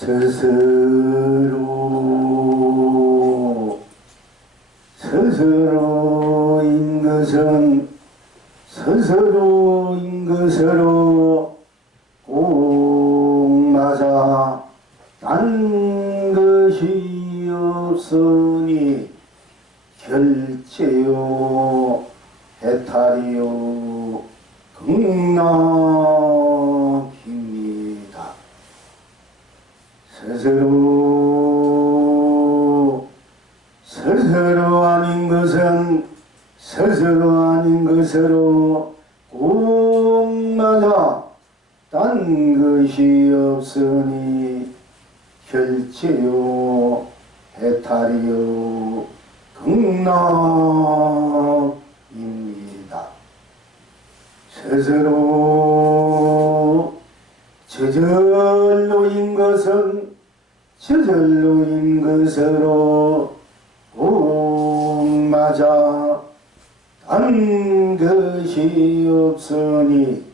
스스로인 것은 스스로인 것으로 꼭 맞아 딴 것이 없으니 결제요 해탈이요 극락입니다. 스스로 아닌 것은 스스로 아닌 것으로 꼭 맞아 딴 것이 없으니 결제요 해탈이요 극락입니다. 스스로 저절로인 것은 저절로인 것으로 꼭 맞아 딴 것이 없으니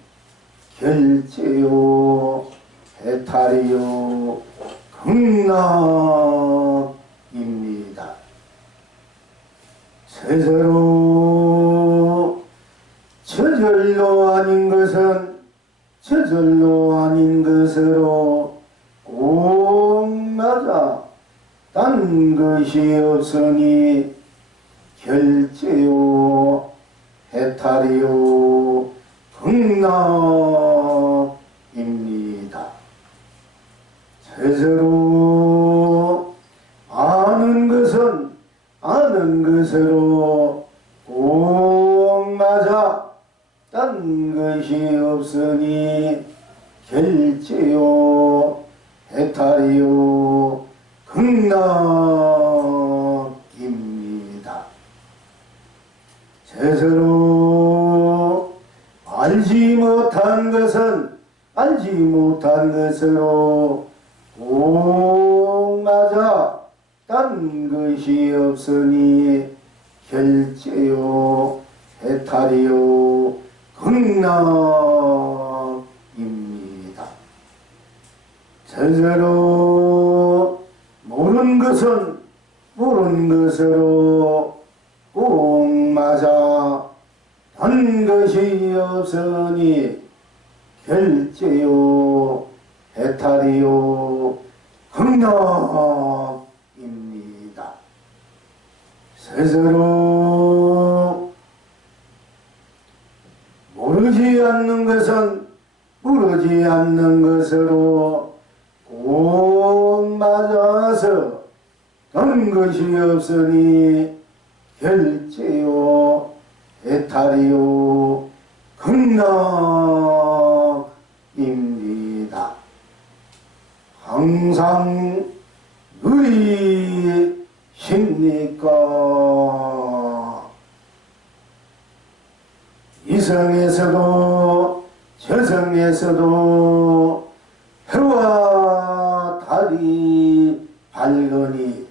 결제요 해탈이요 극락입니다. 스스로 저절로 아닌 것은 저절로 아닌 것으로 꼭 맞아 딴 것이 없으니 결제요 해탈이요 극락입니다. 스스로 아는 것으로 꼭 맞아 딴 것이 없으니 결제요 해탈이요 극락입니다. 스스로 알지 못한 것으로 꼭 맞아 딴 것이 없으니 결제요 해탈이요 극락입니다. 스스로 모르는 것으로 꼭 맞아 딴 것이 없으니 결제요 해탈이요 극락입니다. 스스로 모르지 않는 것으로 꼭 맞아서 딴 것이 없으니 결제요 해탈이요 극락입니다. 항상 누리십니까? 이성에서도 저성에서도 해와 달이 밝으니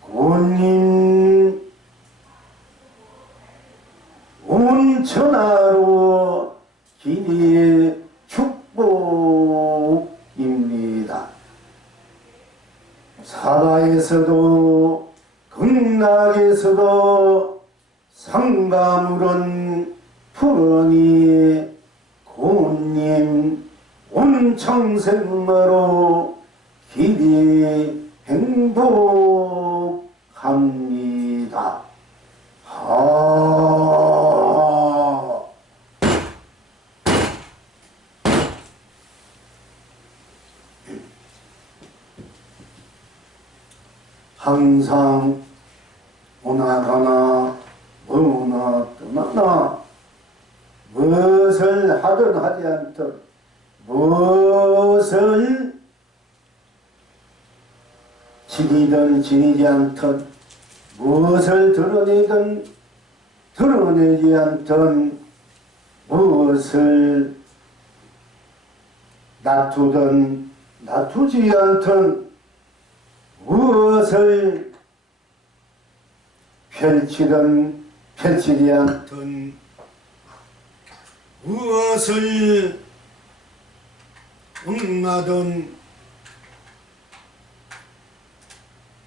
구님 온 천하로 길이 축복입니다. 사바에서도 극락에서도 상가물은 푸르니 구님 온 청생마로 길이 행복합니다. 항상 오나가나 오나 떠나나 무엇을 하든 하지 않든 무엇을 지니든 지니지 않든 무엇을 드러내든 드러내지 않든 무엇을 놔두든 놔두지 않든 무엇을 펼치든 펼치지 않든 무엇을 응하든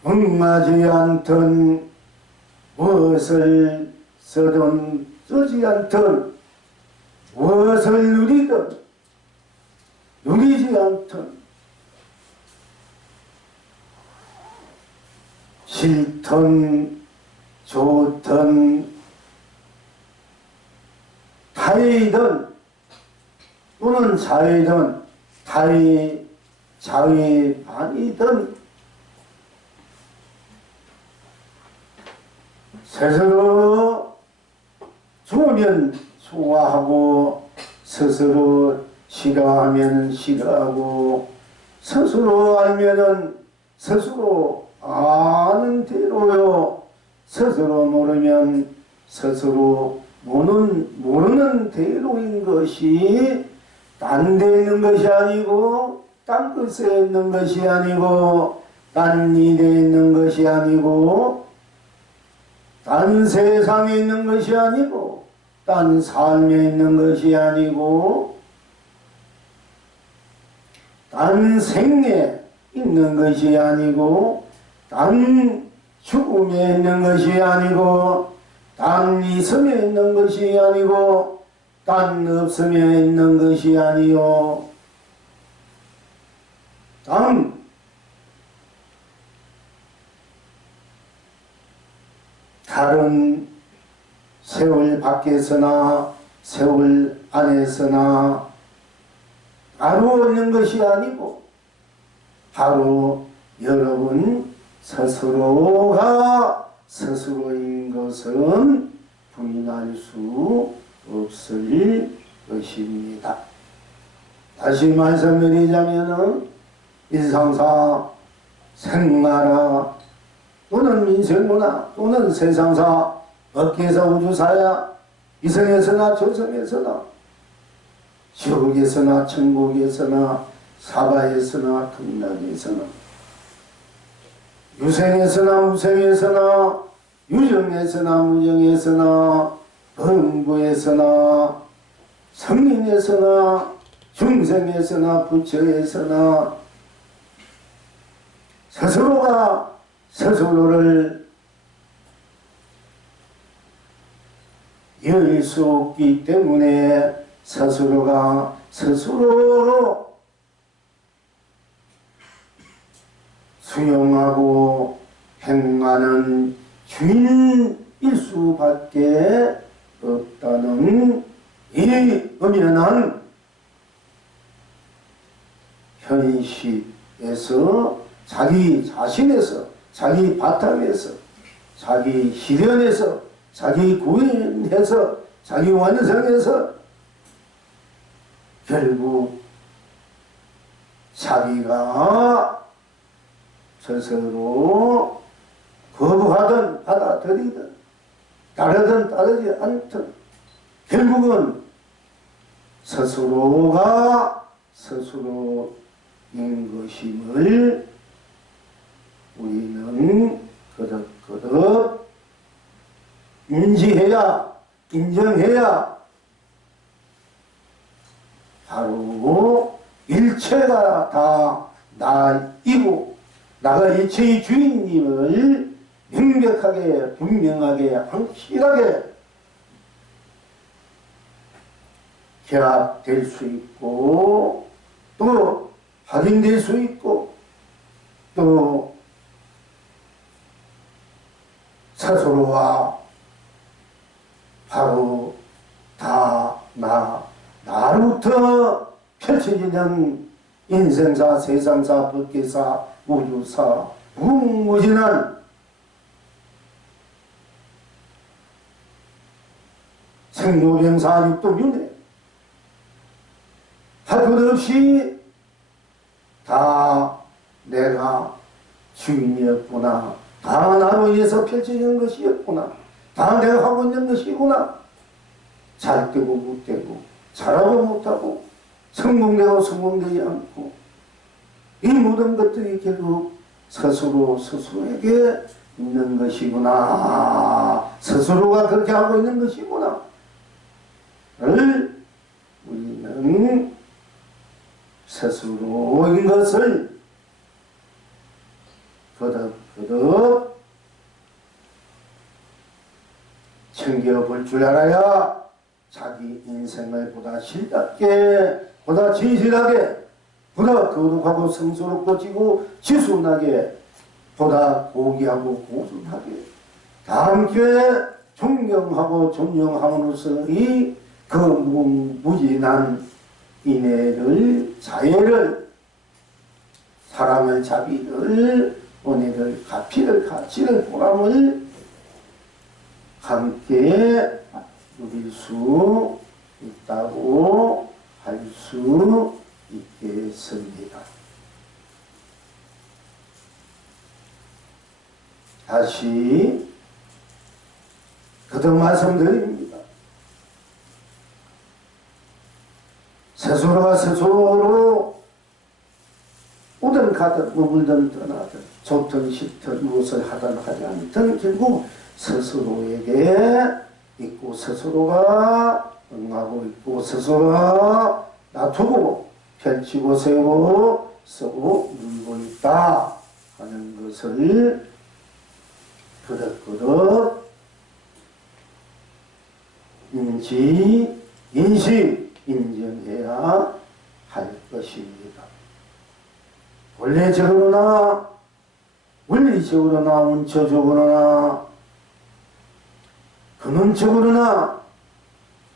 응하지 않던 무엇을 쓰든 쓰지 않던 무엇을 누리든 누리지 않던 싫던 좋던 타의이든 또는 자의든 타의 자의 반이든 스스로 좋으면 좋아하고 스스로 싫어하면 싫어하고 스스로 알면은 스스로 아는 대로요. 스스로 모르면 스스로 모르는 대로인 것이 딴 데 있는 것이 아니고 딴 것에 있는 것이 아니고 딴 일에 있는 것이 아니고 딴 세상에 있는 것이 아니고 딴 삶에 있는 것이 아니고 딴 생에 있는 것이 아니고 딴 죽음에 있는 것이 아니고 딴 있음에 있는 것이 아니고 딴 없음에 있는 것이 아니요 딴 다른 세월 밖에서나 세월 안에서나 바로 있는 것이 아니고 바로 여러분 스스로가 스스로인 것은 부인할 수 없을 것입니다. 다시 말씀드리자면은 일상사, 생나라 또는 민생문화 또는 세상사, 업계사, 우주사야 이성에서나 저성에서나 지옥에서나 천국에서나 사바에서나 극락에서나 유생에서나 무생에서나 유정에서나 무정에서나 범부에서나 성인에서나 중생에서나 부처에서나 스스로가 스스로를 열 수 없기 때문에 스스로가 스스로로 수용하고 행하는 주인일 수밖에 없다는 이 엄연한 현실에서 자기 자신에서 자기 바탕에서 자기 실현에서 자기 구현해서 자기 완성해서 결국 자기가 스스로 거부하든 받아들이든 따르든 따르지 않든 결국은 스스로가 스스로인 것임을 우리는 거듭거듭 인지해야 인정해야 바로 일체가 다 나이고 나가 일체의 주인님을 명백하게 분명하게 확실하게 결합될 수 있고 또 확인될 수 있고 또 스스로와 바로 다 나로부터 펼쳐지는 인생사, 세상사, 법계사, 우주사, 무궁무진한 생로병사 육도윤회 할 것 없이 다 내가 주인이었구나. 다 나로 인해서 펼쳐지는 것이었구나. 다 내가 하고 있는 것이구나. 잘 되고 못 되고 잘하고 못하고 성공되고 성공되지 않고 이 모든 것들이 결국 스스로에게 있는 것이구나. 스스로가 그렇게 하고 있는 것이구나. 를 우리는 스스로인 것을 거듭거듭 챙겨볼 줄 알아야 자기 인생을 보다 실답게, 보다 진실하게, 보다 거룩하고 성스럽고 지고 지순하게, 보다 고귀하고 고순하게 다 함께 존경하고 존경함으로써의 그 무진한 인애를, 자애를, 사랑을, 자비를, 은혜를, 가피를, 가치를, 보람을 함께 누릴 수 있다고 할 수 있겠습니다. 다시 거듭 말씀드립니다. 스스로가 스스로로 오든 가든 머물든 떠나든 좋든 싫든 무엇을 하든 하지 않든 결국 스스로에게 있고 스스로가 응하고 있고 스스로가 놔두고 펼치고 세우고 쓰고 누리고 있다 하는 것을 그릇그릇 인식, 인정해야 할 것입니다. 원래적으로나 원리적으로나 원초적으로나 근원적으로나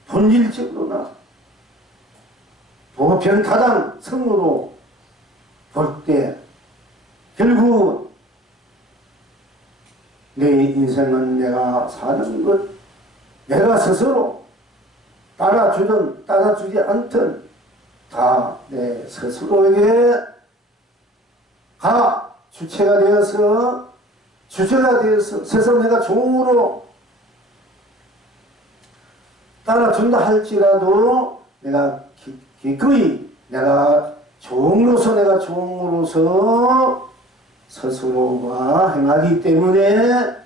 본질적으로나 보편타당성으로 볼 때 결국 내 인생은 내가 사는 것, 내가 스스로 따라주든 따라주지 않든 다 내 스스로에게 주체가 되어서 스스로 내가 종으로 따라준다 할지라도 내가 기꺼이 내가 종으로서 스스로가 행하기 때문에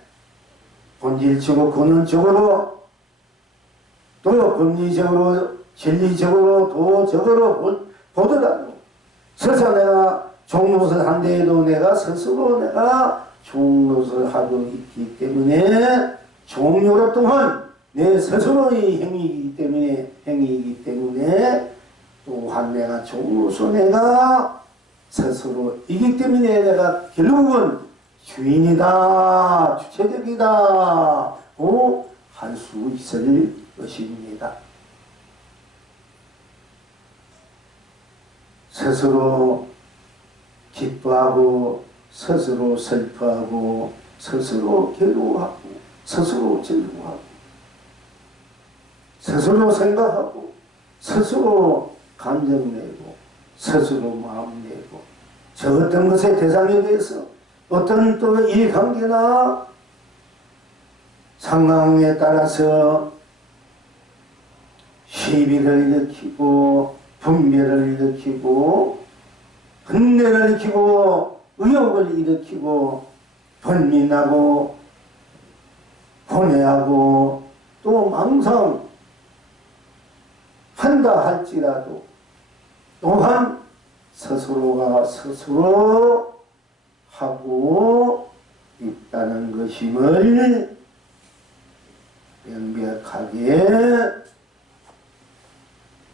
본질적으로 근원적으로 또 법리적으로 진리적으로 도적으로 보더라도 설사 내가 종노릇을 한데에도 내가 스스로 내가 종노릇을 하고 있기 때문에 종노릇 또한 내 스스로의 행위이기 때문에 또한 내가 종으로서 내가 스스로이기 때문에 내가 결국은 주인이다, 주체적이다고 할 수 있을 것입니다. 스스로 기뻐하고 스스로 슬퍼하고 스스로 괴로워하고 스스로 즐거워하고 스스로 생각하고 스스로 감정내고 스스로 마음내고 저 어떤 것의 대상에 대해서 어떤 또 이해관계나 상황에 따라서 시비를 일으키고 분별을 일으키고 분내를 일으키고 의욕을 일으키고 번민하고 고뇌하고 또 망상 한다 할지라도 또한 스스로가 스스로 하고 있다는 것임을 명백하게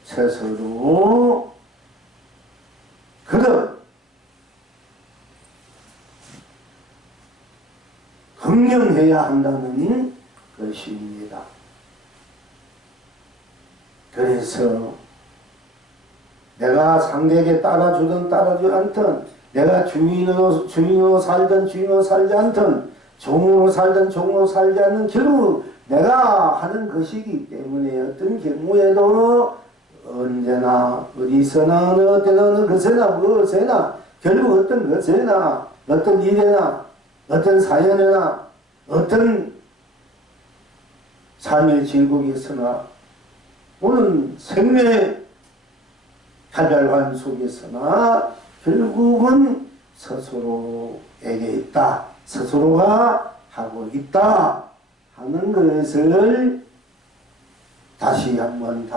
스스로 그릇 긍정해야 한다는 것입니다. 그래서 내가 상대에게 따라주든 따라주지 않든 내가 주인으로 살든 주인으로 살지 않든 종으로 살든 종으로 살지 않는 결국 내가 하는 것이기 때문에 어떤 경우에도 언제나 어디서나 어느 때나 어느 것에나 무엇에나 결국 어떤 것에나 어떤 일에나 어떤 사연에나 어떤 삶의 질곡에서나 오는 생명의 탈별환 속에서나 결국은 스스로에게 있다. 스스로가 하고 있다 하는 것을 다시 한번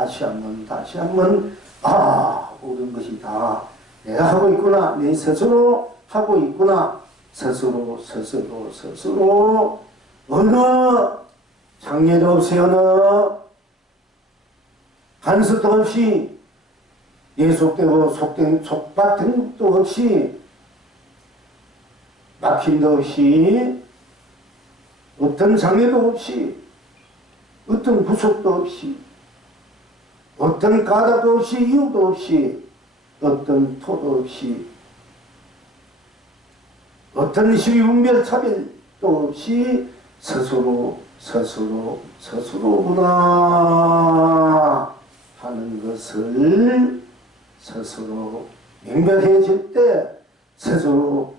모든 것이 다 내가 하고 있구나. 내 스스로 하고 있구나. 스스로 어느 장애도 없이 어느 간섭도 없이 예속되고 속박된 것도 없이 막힘도 없이 어떤 장애도 없이 어떤 구속도 없이 어떤 가닥도 없이 이유도 없이 어떤 토도 없이 어떤 시비분별차별도 없이 스스로구나 하는 것을 스스로 명백해질 때 스스로구나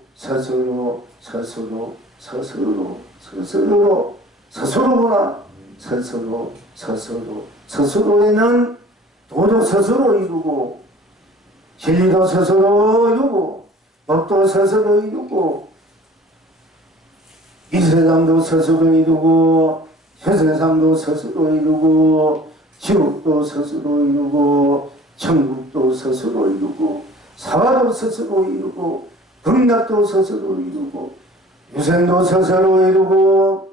스스로에는 도도 스스로 이루고 진리도 스스로 이루고 법도 스스로 이루고 이 세상도 스스로 이루고 저 세상도 스스로 이루고 지옥도 스스로 이루고 천국도 스스로 이루고 사화도 스스로 이루고 극락도 스스로 이루고 유생도 스스로 이루고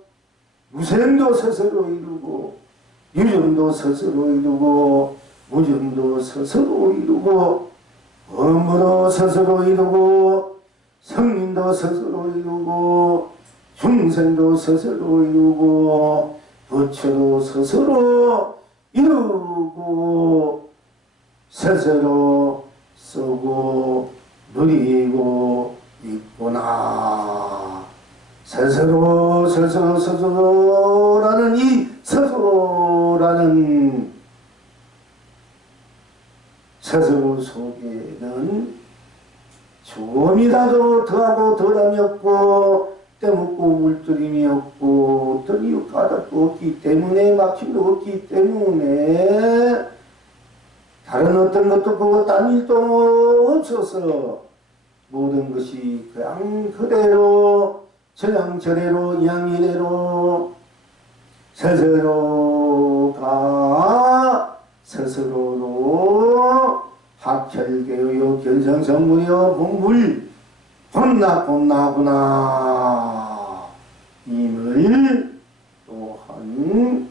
무생도 스스로 이루고 유전도 스스로 이루고 무전도 스스로 이루고 업무도 스스로 이루고 성인도 스스로 이루고 중생도 스스로 이루고 부처도 스스로 이루고 스스로 쓰고 누리고 있구나. 스스로라는 이 스스로라는 스스로 속에는 조금이라도 더하고 덜함이 없고 때묻고 물들임이 없고 어떤 이유 가닥도 없기 때문에 막힘도 없기 때문에 다른 어떤 것도 없고 딴 일도 없어서 모든 것이 그냥 그대로 저량저래로 양이래로 스스로가 스스로로 학철계요 결성성물이요 본물 혼나구나 임을 또한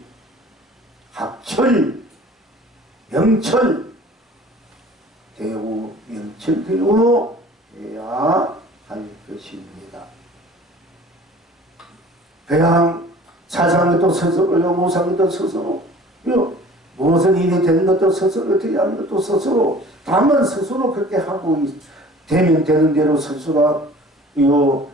학철 명철 대우 명철대로 해야 할 것입니다. 그냥 사사한 것도 스스로요, 못한 것도 스스로요, 무슨 일이 되는 것도 스스로, 어떻게 하는 것도 스스로, 다만 스스로 그렇게 하고 되면 되는 대로 스스로요,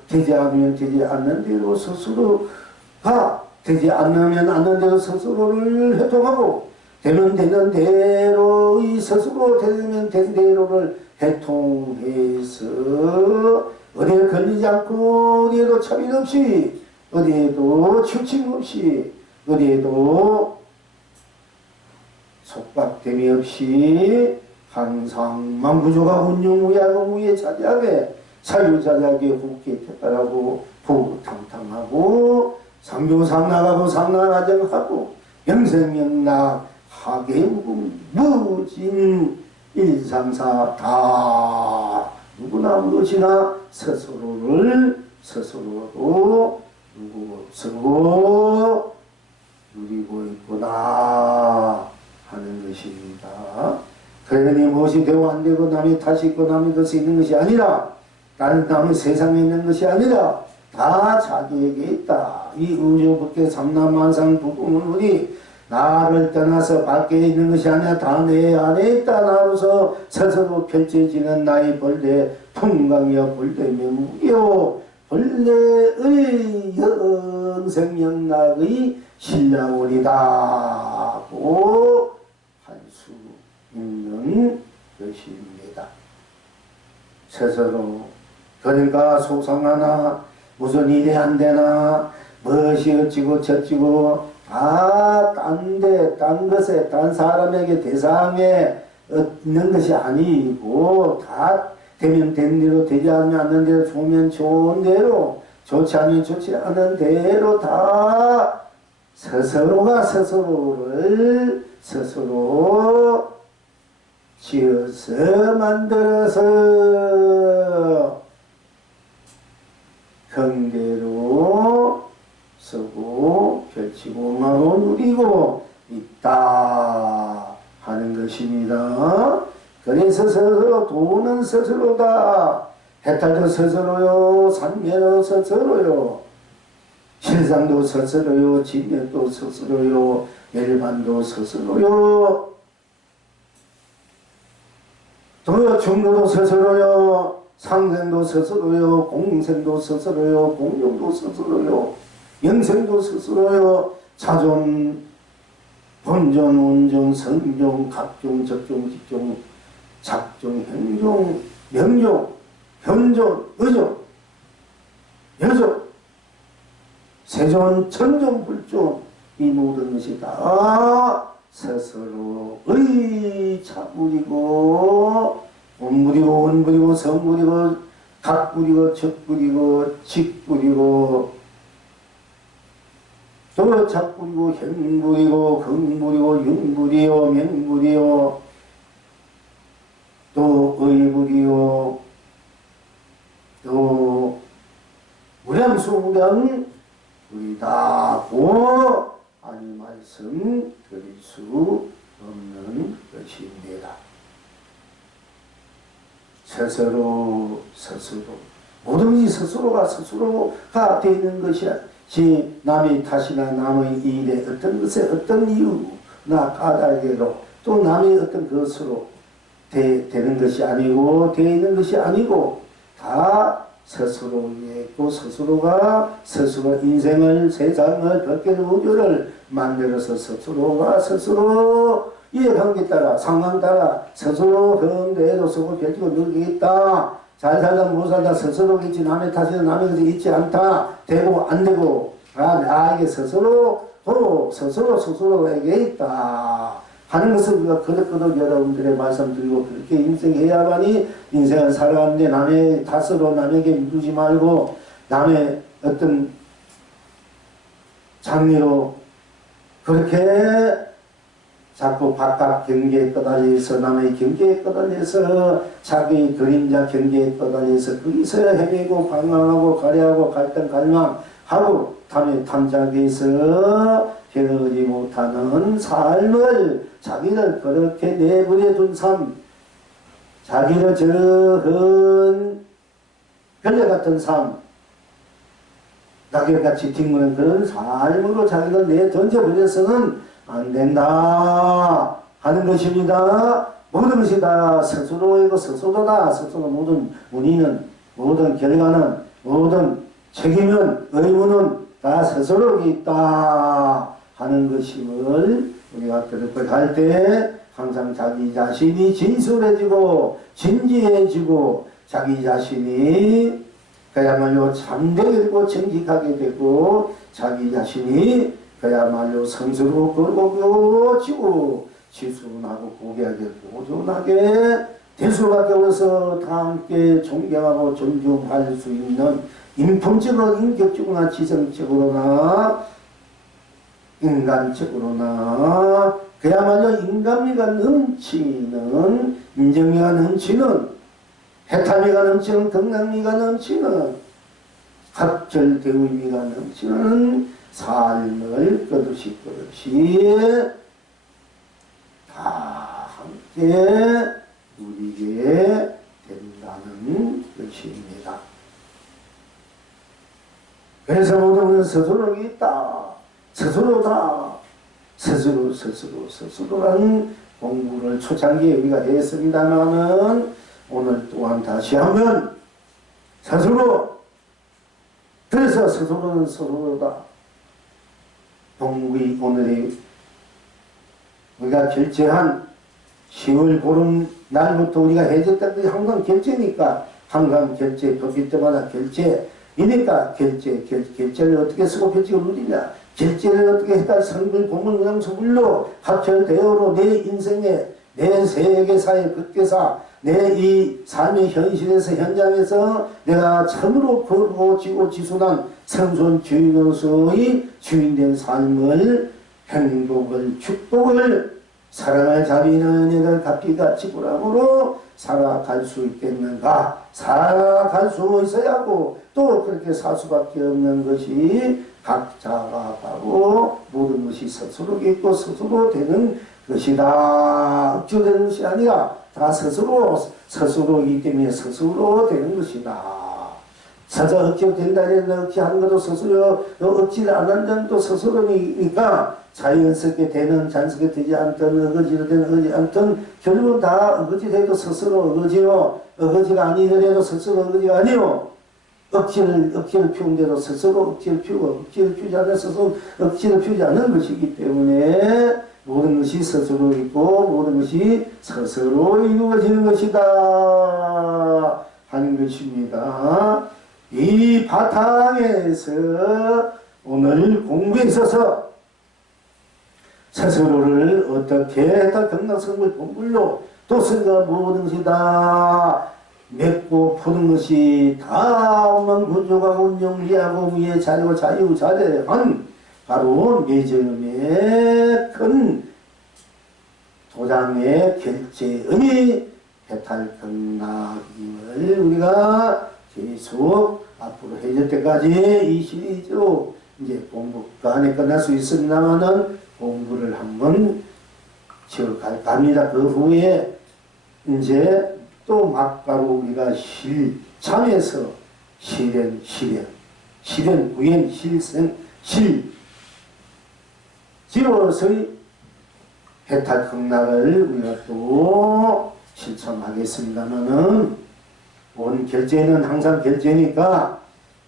되지 않으면 되지 않는 대로 스스로가 되지 않으면 않는 대로 스스로를 회통하고 되면 되는 대로 이 스스로 되면 되는 대로를 회통해서 어디에 걸리지 않고 어디에도 차별 없이 어디에도 치우침 없이 어디에도 속박됨이 없이 항상 만구조가 운영무야고 우에 자제하게 사유자제하게 굳게 택발하고 부탕탕하고 상교상락하고 상락아정하고 영생영락 하계우금 무진 일상사 다 누구나 무엇이나 스스로로 누구스로 누리고 있구나 하는 것입니다. 그러니 무엇이 되고 안 되고 남이 탓이 있고 남이 덫이 있는 것이 아니라 다른 남의 세상에 있는 것이 아니라 다 자기에게 있다. 이 우주 밖에 삼남만상 부부문이 나를 떠나서 밖에 있는 것이 아니라 다 내 안에 있다. 나로서 스스로 펼쳐지는 나의 본래 풍광이여 본래 명무이여 본래의 영생영락의 신량원이다고 할 수 있는 것입니다. 스스로 그러니까 속상하나 무슨 일이 안 되나 무엇이 어찌고 저찌고 다 딴 것에 딴 사람에게 대상에 있는 것이 아니고 다 되면 된 대로 되지 않으면 않는 대로 좋으면 좋은 대로 좋지 않으면 좋지 않은 대로 다 스스로가 스스로를 스스로 지어서 만들어서 경계로 쓰고 펼치고 마고 누리고 있다 하는 것입니다. 그래서 스스로 도는 스스로다. 해탈도 스스로요, 산매도 스스로요, 실상도 스스로요, 진면도 스스로요, 열반도 스스로요, 또 중도도 스스로요, 상생도 스스로요, 공생도 스스로요, 공용도 스스로요, 영생도 스스로요, 자존, 본존, 운존, 성존, 각존, 적존, 직존, 작존, 행존, 명존, 현존, 의존, 여존, 세존, 천존, 불존, 이 모든 것이 다 스스로의 차부리고 운부리고 원부리고 성부리고 각부리고 적부리고 직부리고 또 작부리고 현부리고 긍부리고 윤부리요 명부리요 또 의부리요 또 무량수무량 우리다고 아니 말씀 드릴 수 없는 것입니다. 스스로 모든 것이 스스로가 되어 있는 것이 남의 탓이나 남의 일에 어떤 것에 어떤 이유나 까닭으로 또 남의 어떤 것으로 되는 것이 아니고 되어 있는 것이 아니고 다 스스로에 있고 스스로가 스스로 인생을 세상을 법계를 우주를 만들어서 스스로가 스스로 이해관계 따라 상황 따라 스스로 흥대도 쓰고 펼치고 늘리겠다. 잘 살다 못 살다 스스로겠지. 남의 탓에는 남의 것이 있지 않다. 되고 안 되고 나에게 스스로에게 있다 하는 것을 우리가 그릇그릇 여러분들의 말씀 드리고 그렇게 인생해야만이 인생을 살아가는데 남의 탓으로 남에게 묻지 말고 남의 어떤 장미로 그렇게 자꾸 바깥 경계에 떠달려서 남의 경계에 떠달려서 자기 그림자 경계에 떠달려서 거기서 헤매고 방황하고 가려하고 갈등 갈망하고 탐작해서 겨누지 못하는 삶을 자기를 그렇게 내버려 둔 삶, 자기를 저런 별레 같은 삶, 낙엽같이 뒹구는 그런 삶으로 자기를 내던져버려서는 안 된다 하는 것입니다. 모든 것이 다 스스로이고 스스로다. 스스로 모든 문의는 모든 결과는 모든 책임은 의무는 다 스스로에 있다 하는 것임을 우리가 그렇게 때 항상 자기 자신이 진솔해지고 진지해지고 자기 자신이 그야말로 참되게 되고 정직하게 되고 자기 자신이 그야말로 성스럽고 거룩하고 지순하고 고귀하게 보존하게 될 수밖에 없어서 다 함께 존경하고 존중할 수 있는 인품적으로 인격적으로나 지성적으로나 인간적으로나 그야말로 인간미가 넘치는 인정미가 넘치는 해탈미가 넘치는 경량미가 넘치는 합절대의미가 넘치는 삶을 끝없이 다 함께 누리게 된다는 것입니다. 그래서 모든 것은 스스로 있다. 스스로다. 스스로라는 공부를 초창기에 우리가 했습니다만은 오늘 또한 다시 한번 스스로, 그래서 스스로는 스스로다. 동국이 오늘이 우리가 결제한 10월 보름 날부터 우리가 해줬던 게 항상 결제니까 항상 결제, 도피 때마다 결제이니까 결제를 어떻게 쓰고 결제를 누리냐, 결제를 어떻게 했다 성불, 공문, 운영, 소불로 합철대어로 내 인생에 내 세계사의 극계사 내 이 삶의 현실에서 현장에서 내가 참으로 거르고 지고 지순한 생존 주인으로서의 주인된 삶을 행복을 축복을 사랑을 자비는 이들 값비가 지불함으로 살아갈 수 있겠는가? 살아갈 수 있어야 하고 또 그렇게 살 수밖에 없는 것이 각자가 바로 모든 것이 스스로 있고 스스로 되는 것이다. 억지로 되는 것이 아니라 다 스스로이기 때문에 스스로 되는 것이다. 사자 억지로 된다 해서 억지 하는 것도 스스로, 억지를 안 한다는 것도 스스로니까 자연스럽게 되는, 자연스럽게 되지 않던, 어거지로 되는, 어거지 않던, 결국은 다 어거지 돼도 스스로 어거지요. 어거지가 아니더라도 스스로 어거지가 아니요. 억지를 피운데도 스스로 억지를 피우고, 억지를 피우지 않아 스스로 억지를 피우지 않는 것이기 때문에 모든 것이 스스로 있고, 모든 것이 스스로 이루어지는 것이다. 하는 것입니다. 이 바탕에서 오늘 공부에 있어서 스스로를 어떻게 다 경락성을 본불로 또 생각 모든 것이 다 맺고 푸는 것이 다 원망구조가 운영리하고 위에 자리고 자유자재한 바로 매점의 큰 도장의 결제의 해탈경락임을 우리가 계속 앞으로 해질 때까지 이 시리즈로 이제 공부가 안에 끝날 수 있습니다만은 공부를 한번 지어갈 겁니다. 그 후에 이제 또 막바로 우리가 실참에서 실현, 구현, 실생, 지로서의 해탈경락을 우리가 또 실천하겠습니다만은 온 결제는 항상 결제니까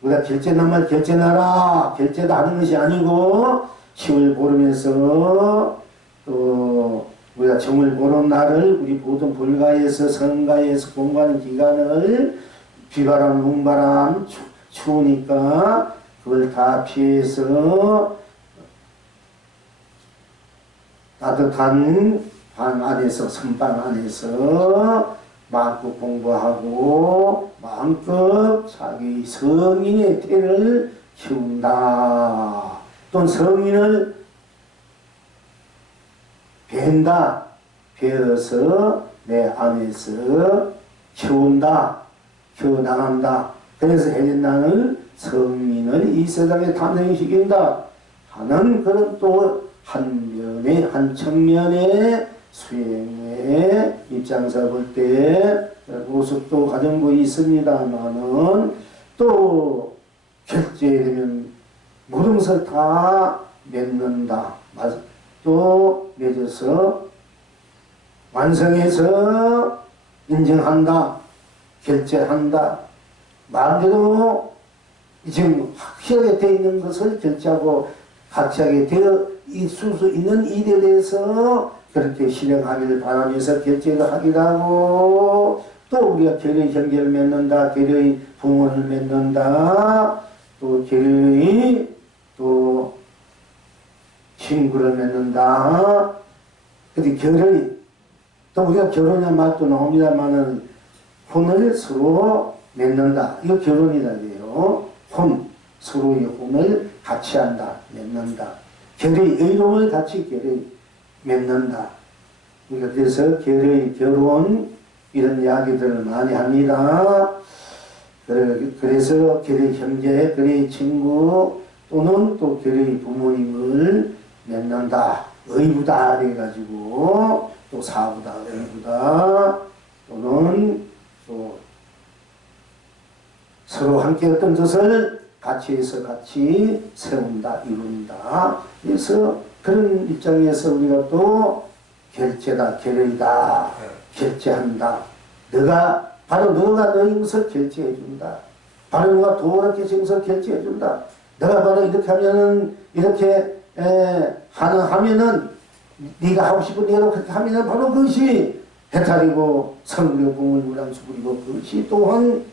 우리가 결제나말 결제나라 결제도 하는 것이 아니고 시을 보름에서 또 우리가 정을 보는 날을 우리 모든 불가에서 성가에서 공부하는 기간을 비바람, 눈바람, 추우니까 그걸 다 피해서 따뜻한 방 안에서 선방 안에서 마음껏 공부하고 마음껏 자기 성인의 태를 키운다. 또는 성인을 뵌다. 배워서 내 안에서 키운다. 키워나간다. 그래서 해진나는 성인을 이 세상에 탄생시킨다 하는 그런 또 한면의 한 측면의 수행의 입장에서 볼 때 모습도 가정부 있습니다만은 또 결제되면 모든 것을 다 맺는다. 또 맺어서 완성해서 인정한다. 결제한다. 마음대로 지금 확실하게 되어 있는 것을 결제하고 확실하게 되어 있을 수 있는 일에 대해서 그렇게 실행하기를 바라면서 결제를 하기도 하고 또 우리가 결의 경계를 맺는다. 결의 부문을 맺는다. 또 결의 또 친구를 맺는다. 근데 결의 또 우리가 결혼이란 말도 나옵니다만은 혼을 서로 맺는다. 이거 결혼이라 해요. 혼 서로의 혼을 같이 한다. 맺는다. 결의 의로움을 같이 결의 맺는다. 우리가 그래서 결의, 결혼 이런 이야기들을 많이 합니다. 그래서 결의 형제, 결의 친구 또는 또 결의 부모님을 맺는다. 의부다 해가지고 또 사부다, 의부다 또는 또 서로 함께 어떤 것을 같이 해서 같이 세운다, 이룬다. 그래서 그런 입장에서 우리가 또 결제다, 결의다, 결제한다. 바로 너가 너의 것을 결제해준다. 바로 너가 도랗게 지은 것을 결제해준다. 너가 바로 이렇게 하면은, 이렇게, 하면은, 네가 하고 싶은 대로 그렇게 하면은 바로 그것이 해탈이고, 성부리고, 공을무량수부리고, 그것이 또한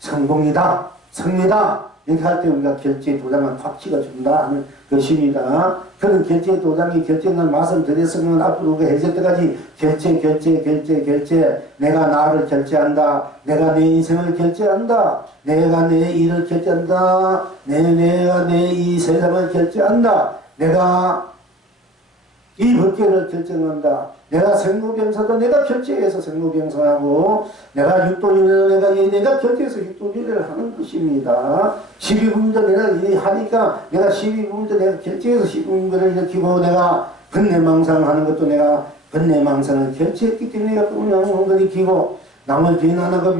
성공이다, 성리다. 이렇게 할 때 우리가 결제 도장을 확 찍어준다 하는 것입니다. 그런 결제 도장이 결정을 말씀드렸으면 앞으로 우리가 해질 때까지 결제 내가 나를 결제한다. 내가 내 인생을 결제한다. 내가 내 일을 결제한다. 내가 내 이 세상을 결제한다. 내가 이 법계를 결정한다. 내가 생로병사도 내가 결제해서 생로병사하고 내가 육도윤회를 내가 결제해서 육도윤회를 하는 것입니다. 12분도 내가 하니까 내가 12분도 내가 결제해서 12분을 일으키고 내가 번뇌망상하는 것도 내가 번뇌망상을 결제했기 때문에 내가 번뇌망상을 일으키고 남을 비난하고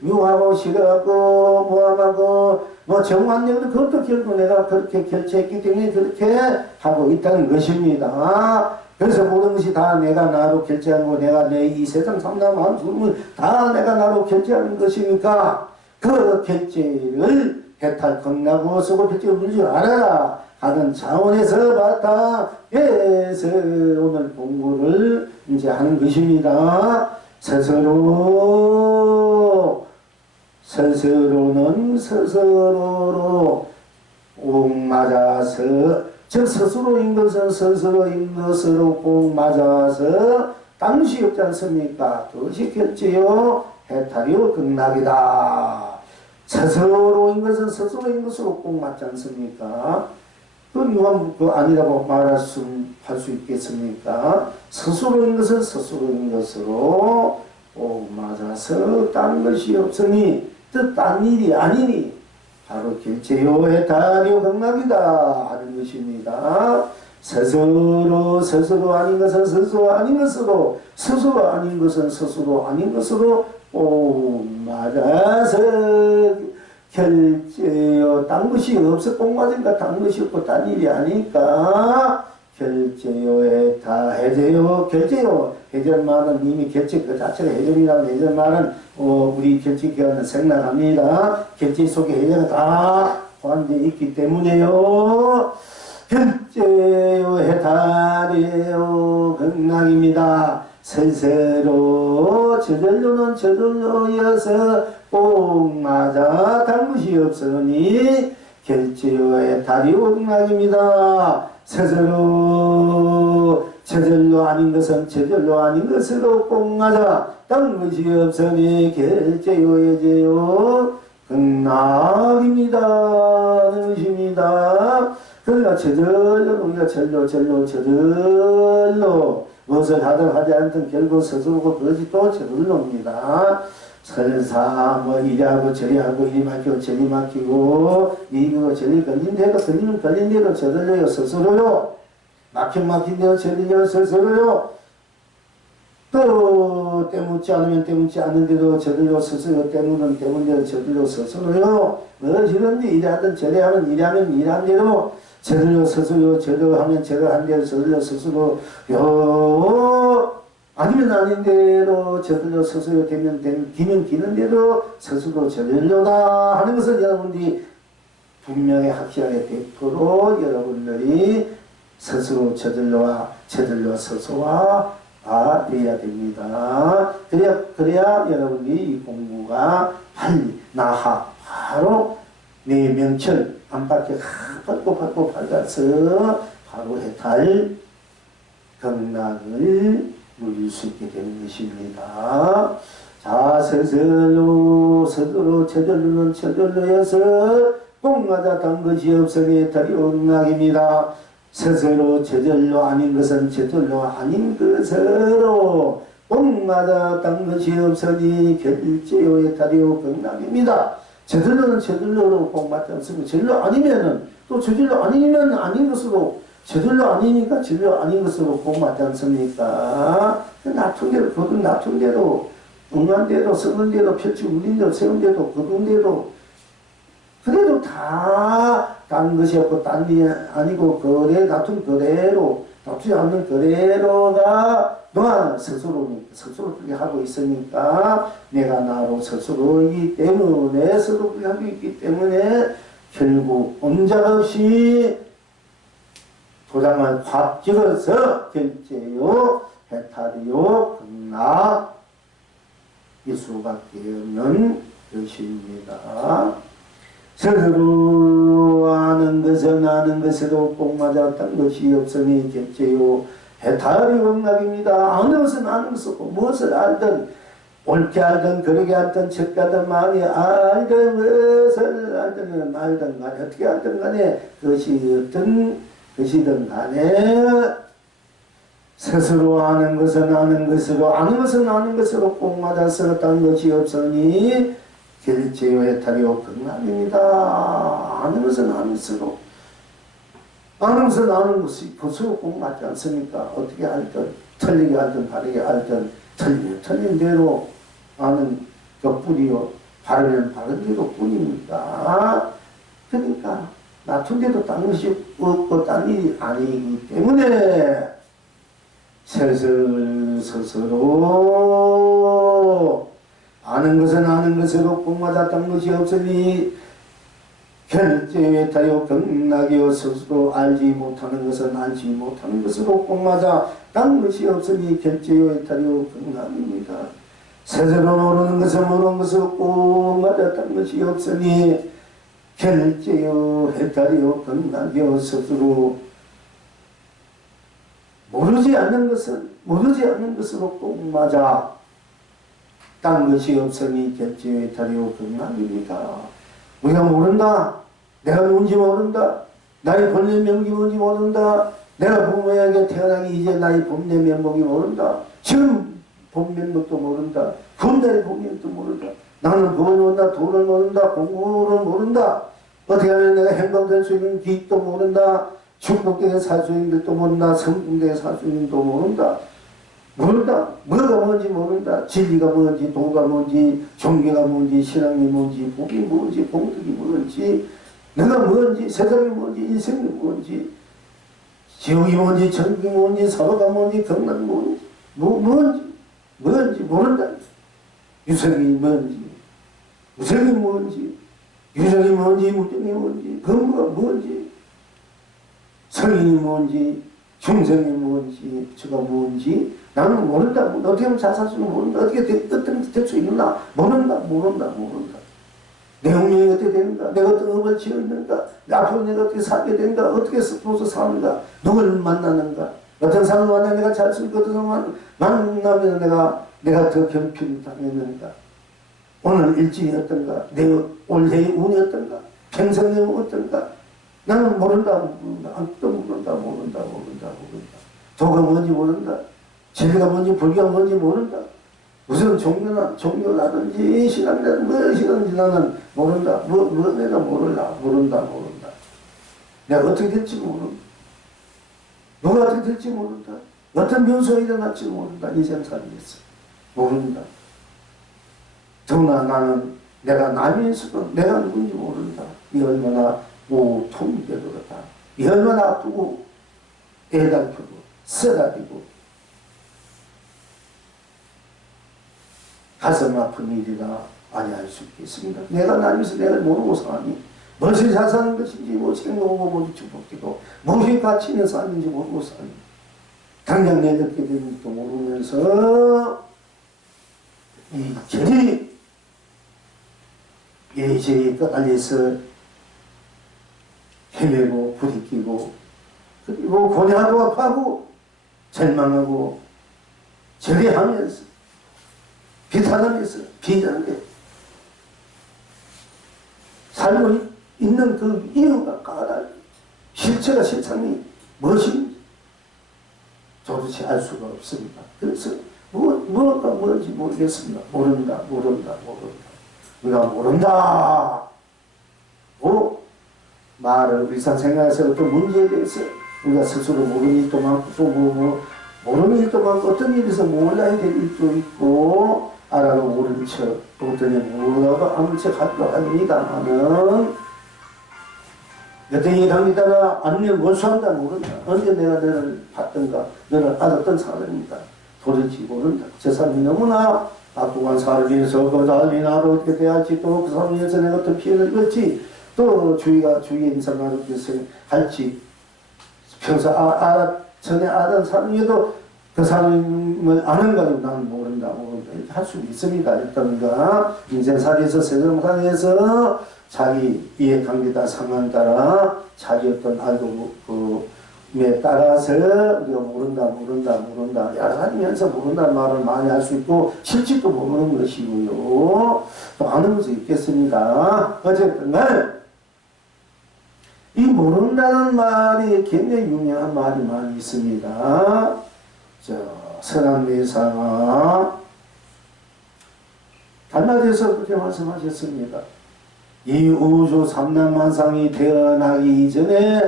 미워하고 싫어하고 모함하고 뭐 정환력도 그것도 결국 내가 그렇게 결제했기 때문에 그렇게 하고 있다는 것입니다. 그래서 모든 것이 다 내가 나로 결제하는 거 내가 내 이 세상 삼남한 죽음을 다 내가 나로 결제하는 것이니까 그 결제를 해탈 건나고 쓰고 결제를 물지 말아라 하는 차원에서 바탕에서 오늘 공부를 이제 하는 것입니다. 스스로는 스스로로 꼭 맞아서 즉 스스로인 것은 스스로인 것으로 꼭 맞아서 당시 없지 않습니까? 그것이 결제요 해탈이요 극락이다. 스스로인 것은 스스로인 것으로 꼭 맞지 않습니까? 그건 아니라고 할 수 있겠습니까? 스스로인 것은 스스로인 것으로 꼭 맞아서 딴 것이 없으니 또 딴 일이 아니니 바로 결제요 해탈이요 극락이다 하는 것입니다. 스스로 아닌 것은 스스로 아닌 것으로 스스로 아닌 것은 스스로 아닌 것으로 꼭 맞아서 결제요 딴 것이 없어 꼭 맞으니까 딴 것이 없고 딴 일이 아니까 결제요 해제요 결제요 해제말은 이미 결제 그 자체가 해제이라는 해제말은 우리 결제 기간은 생략합니다. 결제 속에 해제가 다 포함되어 있기 때문에요. 결제요 해탈이요 극락입니다. 스스로 저절로는 저절로여서 꼭 맞아 단 것이 없으니 결제요 해탈이요 극락입니다. 스스로 저절로 아닌 것은 저절로 아닌 것으로 꼭 맞아 딴 것이 없으니 결제요 해제요 극락입니다. 것입니다. 그러니까 저절로 우리가 저절로 무엇을 하든 하지 않든 결국 스스로고 그것이 또 저절로입니다. 설사 뭐 이리하고 저리하고 이리 맡기고 저리 맡기고 이리고 저리 걸린 대로 걸리면 걸린 대로 저절로요 스스로요 막힌 대로 저절로 스스로요 또 때묻지 않으면 때묻지 않는데도 저절로 스스로 때문은 때문대로 저절로 스스로요 무엇이든지 이리하든 저리하면 이리하면 이리한 대로 저절로 스스로 저절로 하면 저절로 한 대로 저절로 스스로요 아니면 아닌 대로 저절로 스스로 되면 기면 기는 대로 스스로 저절로다 하는 것을 여러분들이 분명히 확실하게 100% 여러분들이 스스로 저절로 스스로와 되어야 됩니다. 그래야 여러분들이 이 공부가 빨리 바로 내 명철 안팎에 받고 받아서 바로 해탈 극락을 누릴 수 있게 되는 것입니다. 자, 스스로 저절로는 저절로여서 꼭 맞아 단 것이 없으니 해탈이 극락입니다. 스스로 저절로 아닌 것은 저절로 아닌 것으로 꼭 맞아 단 것이 없으니 결제요 해탈이요 극락입니다. 저절로는 저절로로 꼭 맞지 않습니다. 저절로 아니면은 또 저절로 아니면 아닌 것으로 저절로 아니니까 저절로 아닌 것으로 꼭 맞지 않습니까? 놔둔 대로 거둔 놔둔 대로 응한 대로 쓰는 대로 펼치 울린 대로 세운 대로 거둔 대로 그래도 다 딴 것이 없고 딴 일이 아니고 그래 놔둔 그대로 놔두지 않는 그대로가 너와 스스로 그렇게 하고 있으니까 내가 나로 스스로이기 때문에 스스로 그렇게 하고 있기 때문에 결국 옴짝없이 도장을 확 찍어서 결제요 해탈이요 극락 이 수밖에 없는 것입니다. 스스로 아는 것으로 꼭 맞았던 것이 없으니 결제요 해탈이 극락입니다. 아는 것은 아는 것이고 무엇을 알든 옳게 알든 그르게 알든 적가든 많이 알든 무엇을 알든 말든 간에 어떻게 알든 간에 그것이 어떤 것이든 간에 스스로 아는 것은 아는 것으로 아는 것은 아는 것으로 꼭 맞아서 딴 것이 없으니 결제요 해탈이요 극락입니다. 아는 것은 아는 것으로 아는 것은 아는 것이 스스로 꼭 맞지 않습니까? 어떻게 알든 틀리게 알든 바르게 알든 틀리면 틀린 대로 아는 것뿐이요 바르면 바른 대로 뿐입니다. 그러니까 낮춘 데도 딴 것이 없고 딴 일이 아니기 때문에 스스로 아는 것은 아는 것으로 꼭 맞았던 것이 없으니 결제외타요 경락이요 스스로 알지 못하는 것은 알지 못하는 것으로 꼭 맞아 딴 것이 없으니 결제외타요 경락입니다. 스스로 모르는 것은 모르는 것으로 꼭 맞았던 것이 없으니 결제요 해탈이요 경락이요 스스로 모르지 않는 것으로 꼭 맞아 딴 것이 없으니 결제요 해탈이요 경락입니다. 우리가 모른다. 내가 누군지 모른다. 나의 본래 명목이 뭔지 모른다. 내가 부모에게 태어나기 이제 나의 본래 명목이 모른다. 지금 본 명목도 모른다. 군대의 본명도 모른다. 나는 돈을 모른다. 돈을 모른다. 공부를 모른다. 어떻게 하면 내가 행복될 수 있는 길도 모른다. 축복되게 살 수 있는 길도 모른다. 성공되게 살 수 있는 길도 모른다. 모른다. 뭐가 뭔지 모른다. 진리가 뭔지, 도가 뭔지, 종교가 뭔지, 신앙이 뭔지, 복이 뭔지, 공덕이 뭔지, 내가 뭔지, 세상이 뭔지, 인생이 뭔지, 지옥이 뭔지, 천국이 뭔지, 사도가 뭔지, 경락이 뭔지, 뭔지 모른다. 유생이 뭔지, 무생이 뭔지, 유생이 뭔지, 무정이 뭔지, 근무가 뭔지, 성인이 뭔지, 중생이 뭔지, 주가 뭔지, 나는 모른다. 어떻게 하면 자살수는 모른다. 어떻게 될 수 있나? 모른다. 내 운명이 어떻게 되는가? 내가 어떤 업을 지었는가? 앞으로 내가 어떻게 살게 되는가? 어떻게 스스로 사는가? 누구를 만나는가? 어떤 사람을 만나면 내가 잘 쓰니까 어떤 사람을 만나면 내가 더 경필을 당했는가? 오늘 일진이 어떤가? 내 올해의 운이 어떤가? 평생 내용이 어떤가? 나는 모른다. 아무것도 모른다. 도가 뭔지 모른다. 진리가 뭔지 불교가 뭔지 모른다. 무슨 종교라든지 신앙이라든지 무엇이든지 나는 모른다. 내가 모른다. 내가 어떻게 될지 모른다. 누가 어떻게 될지 모른다. 어떤 변수가 일어날지 모른다. 인생 살면서 모른다. 더구나 나는 내가 남인수도 내가 누군지 모른다. 이 얼마나 오통이 되도록다. 이 얼마나 아프고 애달프고 쓰라리고 가슴 아픈 일이라 아니할 수 있겠습니다. 내가 나면서 내가 모르고 사니 무엇이 잘 사는 것인지 무엇이 행복하고 무엇이 축복되고 무엇이 가치 있는 삶인지 모르고 사니 당장 내놓게 되는 것도 모르면서 이 결이 예의제에 깔려서 헤매고 부딪히고 그리고 고뇌하고 아파하고 절망하고 절해하면서 비탄하면서 비난해 살고 있는 그 이유가 까닭 실체가 실상이 무엇인지 도대체 알 수가 없습니다. 그래서 무엇가 뭔지 모르겠습니다. 모른다. 우리가 모른다. 말을 일상생활에서 어떤 문제에 대해서 우리가 스스로 모르는 일도 많고 또 모르는 일도 많고 어떤 일에서 몰라야 될 일도 있고 알아도 모르는 척 또 어떤 일 몰라도 아는 척 하기도 합니다만은 어떤 일을 합니다가 아니면 원수한다 모른다. 언제 내가 너를 봤던가 너를 알았던 사람입니다. 도대체 모른다. 저 사람이 너무나 악독한 사람을 위해서 그 사람이 나를 어떻게 대할지 또 그 사람을 위해서 내가 어떤 피해를 입을지 또 주위에 인사를 위해서 할지 평소 전에 알던 사람이어도 그 사람을 아는 거는 나는 모른다 이렇게 할 수 있습니다. 일단가 인생살이에서 세상살이에서 자기 이해관계다 상황에 따라 자기 어떤 알고에 따라서 우리가 모른다 여러 가지면서 모른다는 말을 많이 할 수 있고 실질도 모르는 것이고요. 또 아는 것이 있겠습니다. 어쨌든 이 모른다는 말이 굉장히 유명한 말이 많이 있습니다. 서남대사가 달마대에서 그렇게 말씀하셨습니다. 이 우주 삼남만상이 태어나기 이전에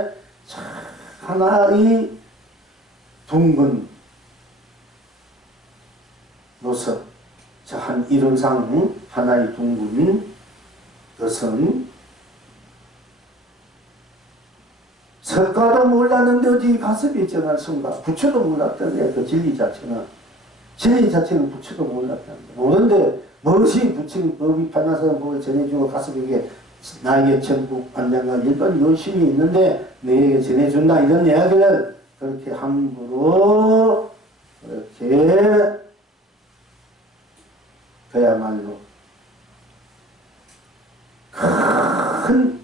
하나의 둥근 노석, 한 일원상 하나의 둥근 것은 석가도 몰랐는데 어디 가슴이 정할 순간 부처도 몰랐던데 그 진리 자체는 부처도 몰랐던데 모르는데 무엇이 부처의 법이 판나서 법을 전해주고 가슴에게 나에게 천국 안장과 일반 열심히 있는데 너에게 전해준다 이런 이야기를 그렇게 함부로 그렇게 그야말로 큰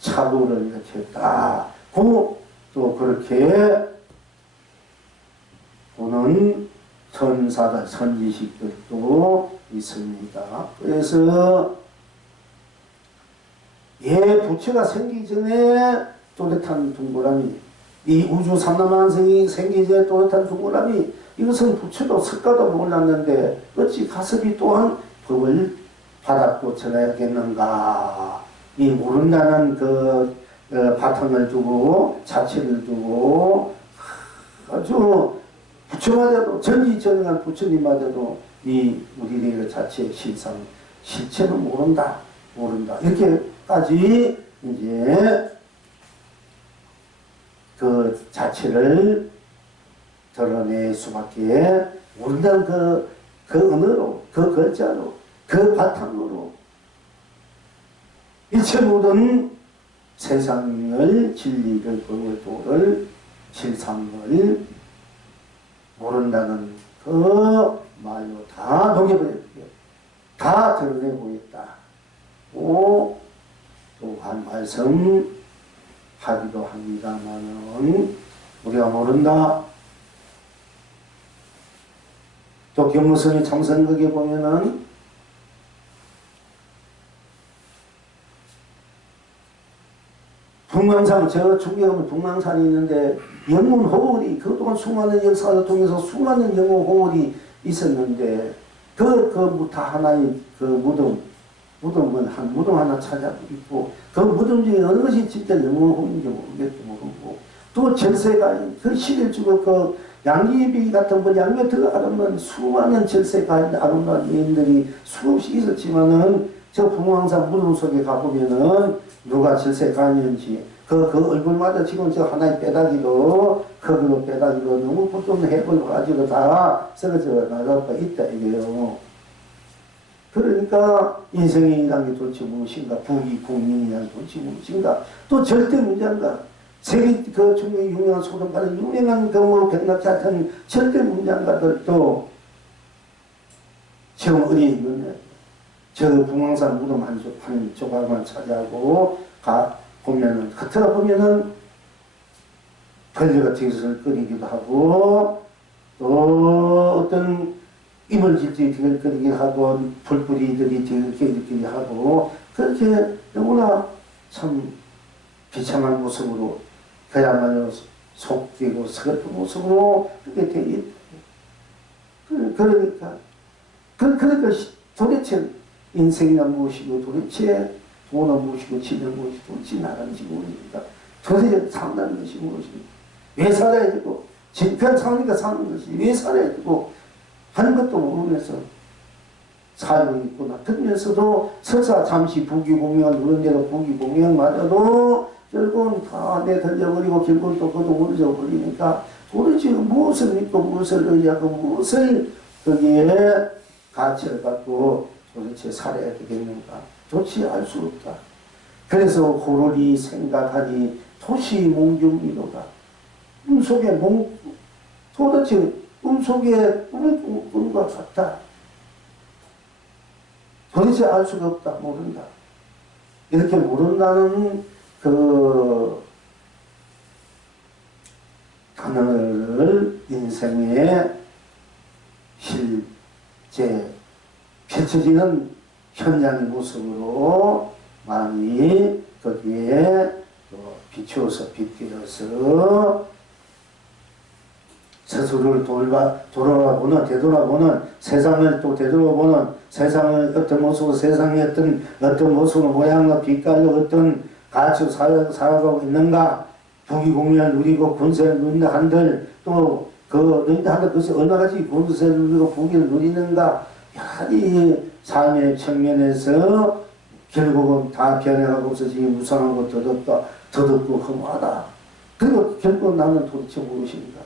착오를 이렇게 따고 또 그렇게 보는 선사들, 선지식들도 있습니다. 그래서 부처가 생기기 전에 또렷한 둥그라미, 이 우주 삼라만성이 생기기 전에 또렷한 둥그라미, 이것은 부처도 석가도 몰랐는데 어찌 가섭이 또한 법을 받았고 전해야겠는가. 이 모른다는 바탕을 두고 자체를 두고 아주 부처마저도 전지전능한 부처님마저도 이 우리의 자체 실체는 모른다 이렇게까지 이제 그 자체를 드러낼 수밖에 모른다는 그 언어로 그 글자로 그 바탕으로 일체 모든 세상을 진리를 도를 실상을 모른다는 그 말로 다 녹여버렸고요. 다 드러내보겠다. 또 한 말씀 하기도 합니다만은 우리가 모른다. 또 경무성의 참선극에 보면은 북망산, 저 중국에 가면 북망산이 있는데 영문 호월이 그동안 수많은 역사를 통해서 수많은 영문 호월이 있었는데 다 하나의 무덤은 한 무덤 하나 찾아있고 그 무덤 중에 어느 것이 진짜 영문 호월인지 모르고 또 절세가인 그 시를 주고 그 양귀비 같은 양귀 들어가면 수많은 절세가인 아름다운 여인들이 수없이 있었지만은 저 북망산 무덤 속에 가보면은 누가 절세가인인지 그 얼굴마다 지금 저 하나의 빼다기로 흙으로 빼다기로 너무 붙은 해골 가지고 다 썩어져 나가고 있다 이게요. 그러니까 인생이라는 게 도대체 무엇인가, 부귀 국민이라는 게 도대체 무엇인가, 또 절대 문제인가, 세계 중에 유명한 소동가는 유명한 백낙지 같은 절대 문제인가들도 지금 어디에 있느냐. 저 북망산 무덤 한 조각만 차지하고 보면은 겉으로 보면은 벌레 같은 것을 끓이기도 하고 또 어떤 이물질들이 뒤걸거리기도 하고 불뿌리들이 뒤걸거리기도 하고 그렇게 너무나 참 비참한 모습으로 그야말로 속되고 서글픈 모습으로 그렇게 되어 있다. 그러니까 도대체 인생이란 무엇이고 도대체 돈은 무엇이고 집은 무엇이고 도대체 나라는지 무엇입니까? 도대체 산다는 것이 무엇입니까? 왜 살아야 되고 그냥 사니까 사는 것이 왜 살아야 되고 하는 것도 모르면서 살고 있구나. 그러면서도 설사 잠시 부귀공명을 누른대로 부귀공명마저도 결국은 다 내던져버리고 결국은 또 그것도 무너져버리니까 도대체 무엇을 믿고 무엇을 의지하고 무엇을 거기에 가치를 갖고 도대체 살아야 되겠는가? 도대체 알 수 없다. 그래서 호로리 생각하니 토시 몽중미로다. 꿈속에 도대체 꿈속에 꿈과 같다. 도대체 알 수가 없다. 모른다. 이렇게 모른다는 그 단어를 인생의 실제 펼쳐지는 현장의 모습으로 많이 거기에 또 비추어서 빗대어서 스스로를 돌아보는 되돌아보는 세상을 또 되돌아보는 세상을 어떤 모습으로 세상의 어떤 모습으로 모양과 빛깔로 어떤 가치로 살아가고 있는가 부귀공명을 누리고 군세를 누린다 한들 또 그 누린다 한들 그것이 얼마나 군세를 누리고 부귀를 누리는가 이 삶의 측면에서 결국은 다 변해가고서 지금 무상하고 더덥고 허무하다. 그리고 결국 나는 도대체 무엇인가?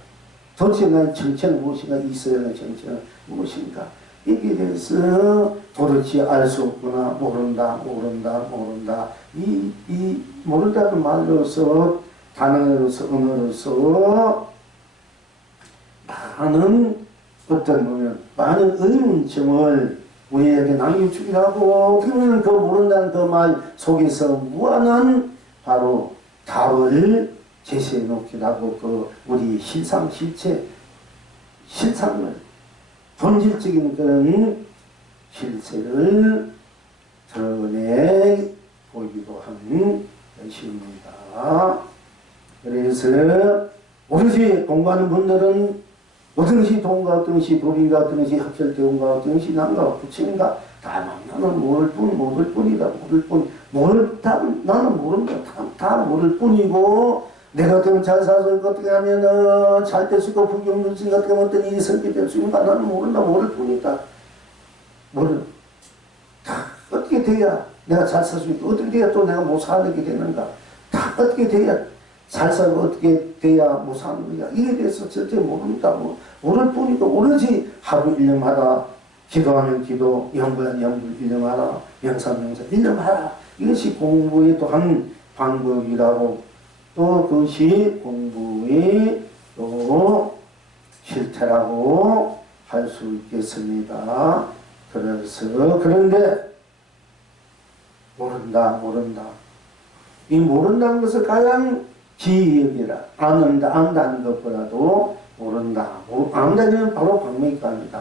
도대체 나의 정체는 무엇인가? 있어야 할 정체는 무엇인가? 이게 대해서 도대체 알 수 없구나. 모른다. 이 모른다는 말로서 단어로서 언어로서 많은 의문점을 우리에게 남겨주기도 하고 어떻게 보면 그 모른다는 그 말 속에서 무한한 바로 답을 제시해 놓기도 하고 그 우리 실상을 본질적인 그런 실체를 드러내 보이기도 하는 것입니다. 그래서 오롯이 공부하는 분들은 어떤 것이 돈과 어떤 것이 법인가 어떤 것이 합설대원가 어떤 것이 남과 부친인가 다 나는 모를 뿐이다. 나는 모른다. 다 모를 뿐이고 내가 어떻게 잘 살아서 어떻게 하면은 잘 될 수 있고 부귀영신 어떻게 하면 어떤 일이 성취될 수 있는가 나는 모른다. 모를 뿐이다. 다 어떻게 돼야 내가 잘 살 수 있고 어떻게 돼야 또 내가 못 살게 되는가 다 어떻게 돼야 잘 살고 어떻게 돼야 못 사는 거야. 이에 대해서 절대 모른다. 모를 뿐이고 오로지 하루 일념하라. 기도하면 기도, 연구하면 연구 일념하라. 명상 일념하라. 이것이 공부의 또 한 방법이라고 또 그것이 공부의 또 실태라고 할 수 있겠습니다. 그런데 모른다. 이 모른다는 것을 가장 기억이라 안다는 것보다도 모른다. 안다는 바로 방맥감이다.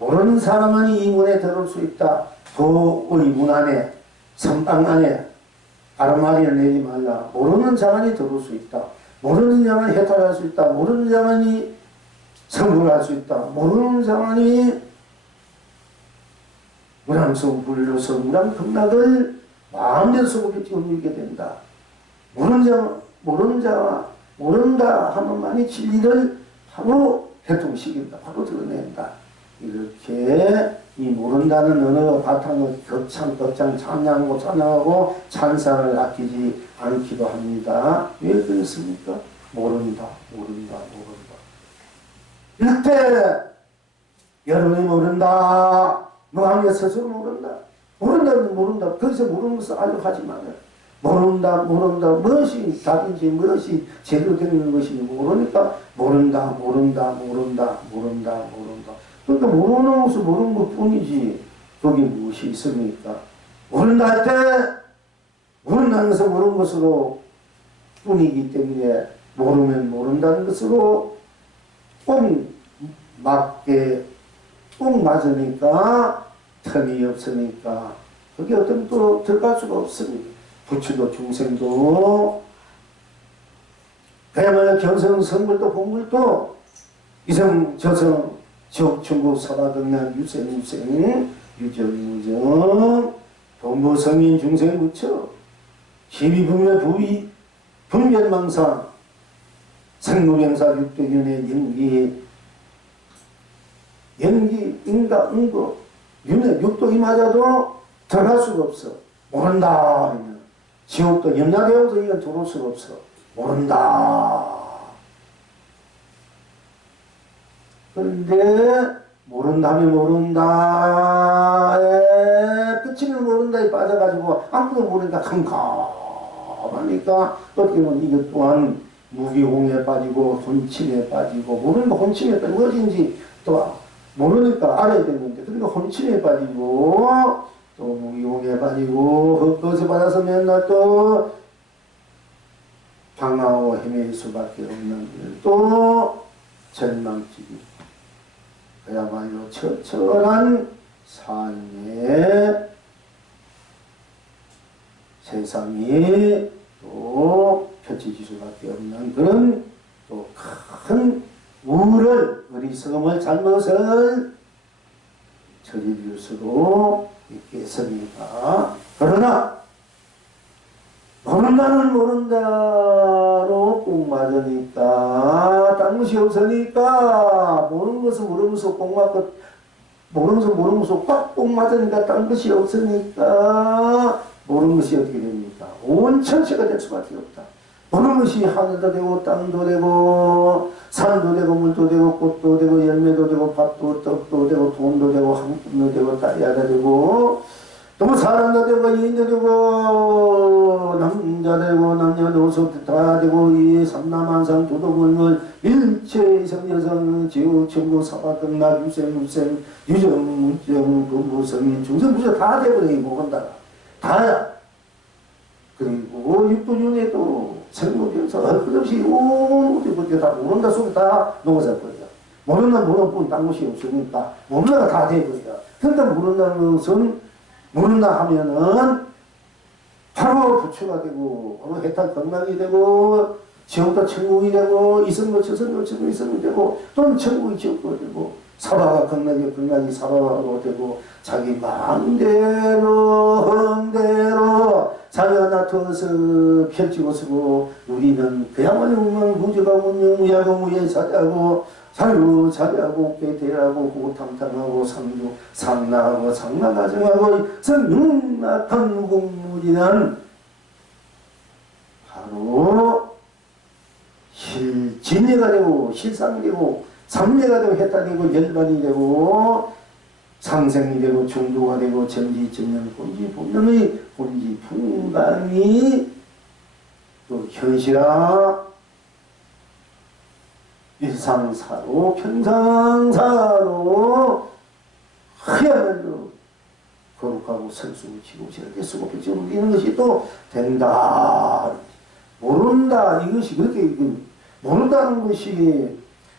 모르는 사람만이 이 문에 들어올 수 있다. 도의 문 안에 선방 안에 아르마리를 내지 말라. 모르는 자만이 들어올 수 있다. 모르는 자만이 해탈할 수 있다. 모르는 자만이 성불할 수 있다. 모르는 자만이 무량성 불려서 무량극락을 마음대로 속에 옮기게 된다. 모른다 하면만이 진리를 바로 해통시킨다. 바로 드러낸다. 이렇게 이 모른다는 언어가 바탕을 격창 찬양하고 찬사를 아끼지 않기도 합니다. 왜 그렇습니까? 모른다. 이때 여러분이 모른다. 너한테 스스로 모른다. 거기서 모르는 것을 알려하지 말아요. 모른다. 무엇이 답인지 무엇이 제대로 되는 것인지 모르니까 모른다. 그러니까 모르는 것을 모르는 것 뿐이지 거기 무엇이 있습니까? 모른다 할 때 모른다는 것은 모르는 것으로 뿐이기 때문에 모르면 모른다는 것으로 꼭 맞으니까 틈이 없으니까 그게 어떤 또 들어갈 수가 없습니다. 부처도 중생도 그야말로 견성 성불도 공불도 이성 저성 지옥 천국 사바등난 유생 유정 동부 성인 중생 부처 희비분별 부위 분별망상 생무병사 육도윤회 연기 인가 응고 윤회 육도이 맞아도 들어갈 수가 없어. 모른다 하면 지옥도 염라대왕도 이건 들어올 수가 없어. 모른다. 그런데 모른다면 모른다에 끝이면 모른다에 빠져가지고 아무도 모르니까 캄캄하니까 어떻게 보면 이것 또한 무기공에 빠지고 혼침에 빠지고 모르니까 혼침에 빠지고 어딘지 또 모르니까 알아야 되는데 그러니까 혼침에 빠지고 또 무기공에 빠지고 헛것에 받아서 맨날 또 방황하고 헤맬 수밖에 없는 또 절망지기 그야말로 처절한 삶의 세상이 또 펼쳐질 수밖에 없는 그런 또 큰 우를 어리석음을 잘못을 저지를 수도 있겠습니다. 그러나 모른다는 모른다로 꼭 맞으니까 딴 것이 없으니까 모르는 것은 모르면서 꼭 맞고 모르면서 꽉꼭 맞으니까 딴 것이 없으니까 모르는 것이 어떻게 됩니까? 온 전체가 될 수밖에 없다. 모르는 것이 하늘도 되고 땅도 되고 산도 되고 물도 되고 꽃도 되고 열매도 되고 밥도 떡도 되고 돈도 되고 한푼도 되고 다이아도 되고 또 사람도 되고 인도 되고 남자 되고 남녀노소 다 되고 이 삼라만상 두도물물 일체 이성여성 지옥 천국 사바등 나유생 유정 문정 금부성인 중생부자 다 되버리고 모른다. 다야. 그리고 육도윤회도 생로병사 헐것없이 온우리 다 모른다 속에 다 녹아져 버려. 모른다 모르는 뿐 딴 것이 없으니까 모른다가 다 돼버려. 근데 모른다는 것은 모른다 하면은 바로 부처가 되고 바로 해탈 건강이 되고 지옥도 천국이 되고 이성도 저성도 천국이 이성이 되고 또는 천국이 지옥도 되고 사바가 건강이 사바가 되고 자기 마음대로 헌대로 자기가 나타나서 펼치고 쓰고 우리는 그야말로 무지가 무야고 무예사자고 자유 자리하고 깨대하고 고탐탐하고 상주 상나하고 상나가정하고 성육락한 무공무리는 바로 진리가 되고 실상이 되고 삼례가 되고 해탈되고 열반이 되고 상생이 되고 중도가 되고 전지전능 본지본능의 본지풍강이 또 현실화 일상사로 평상사로 그야말로 거룩하고 선수지고 저렇게 쓰고 펼쳐보이는 것이 또 된다. 모른다. 이것이 그렇게 모른다는 것이